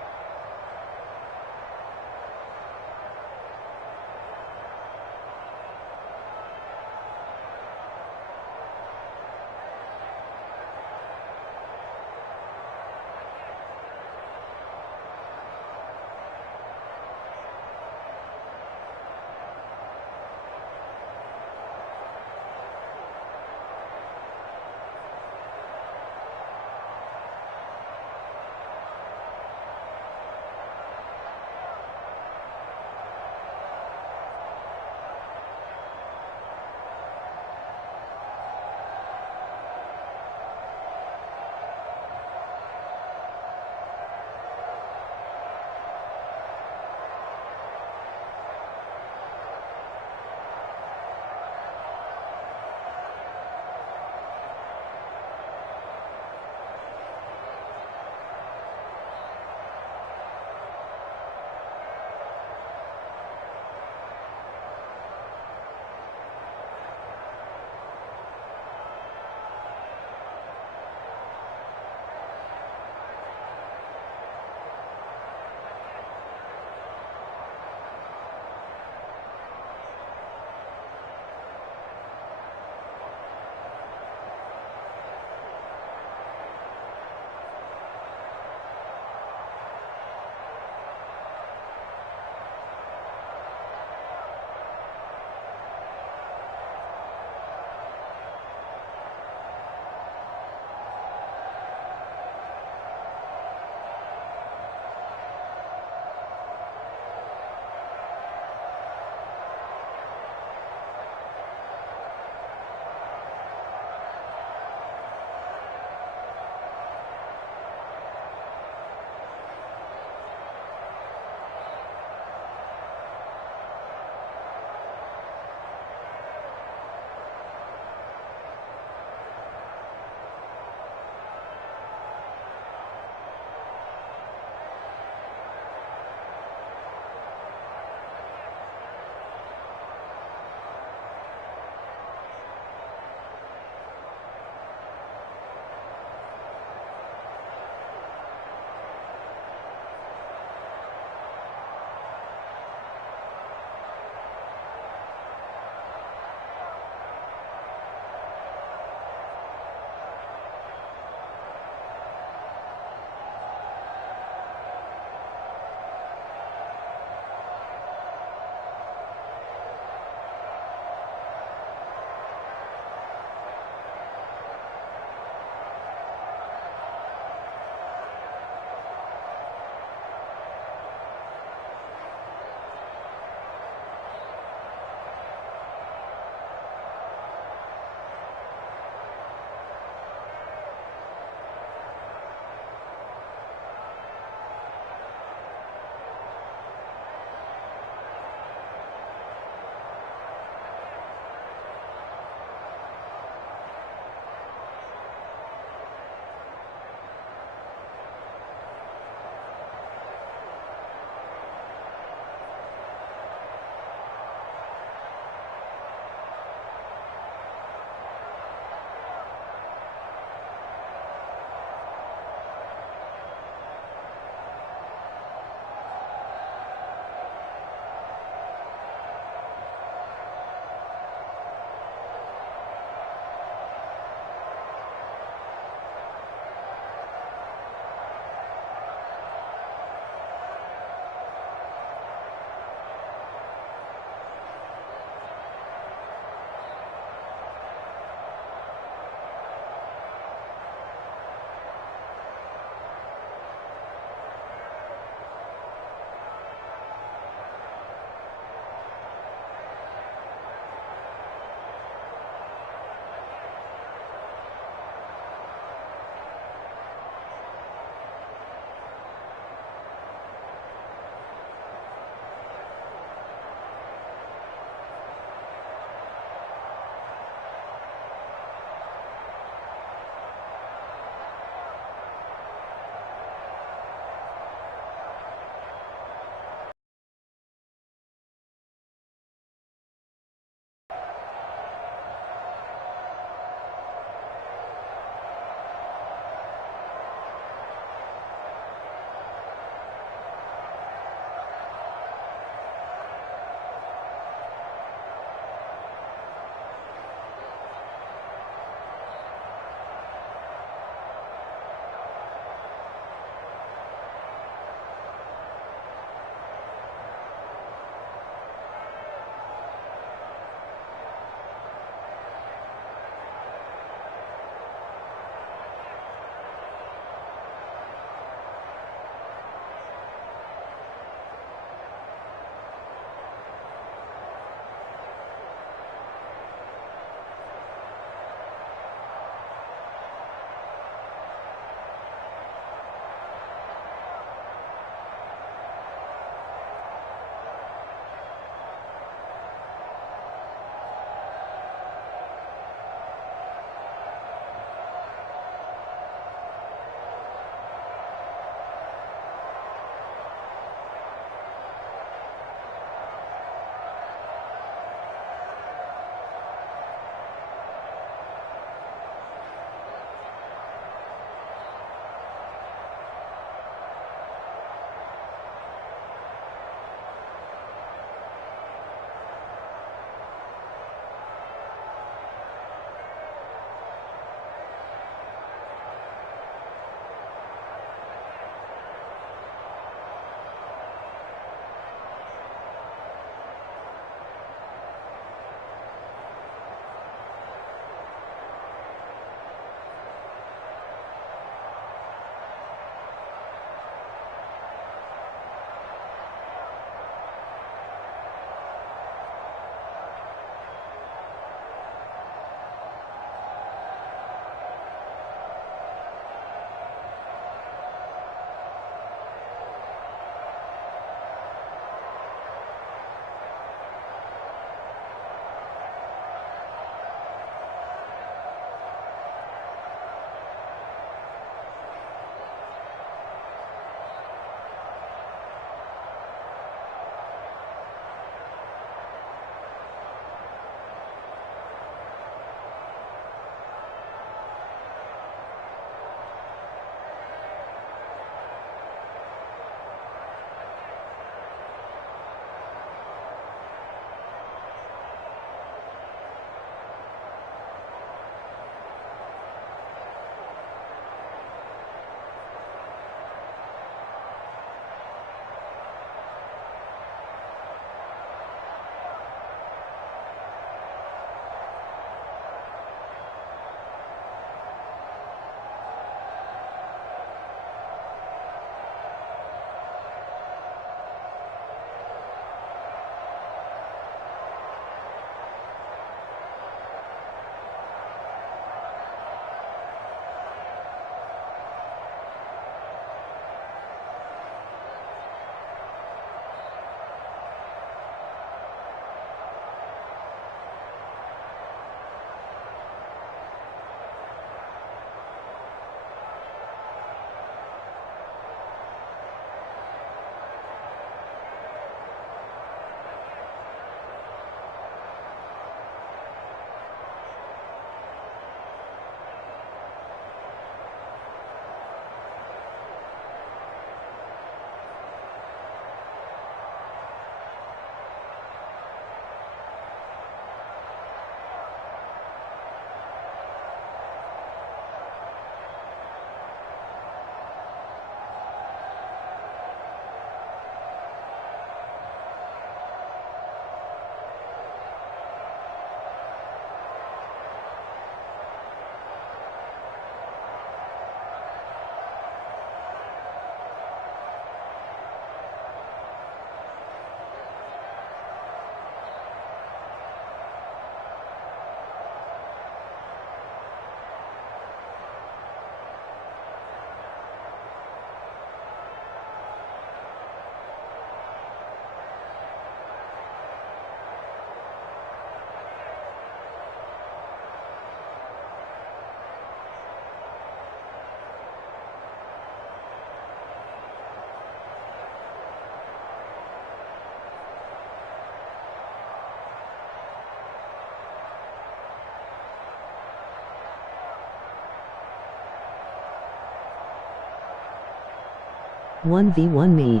1v1 me.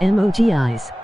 Emoji eyes.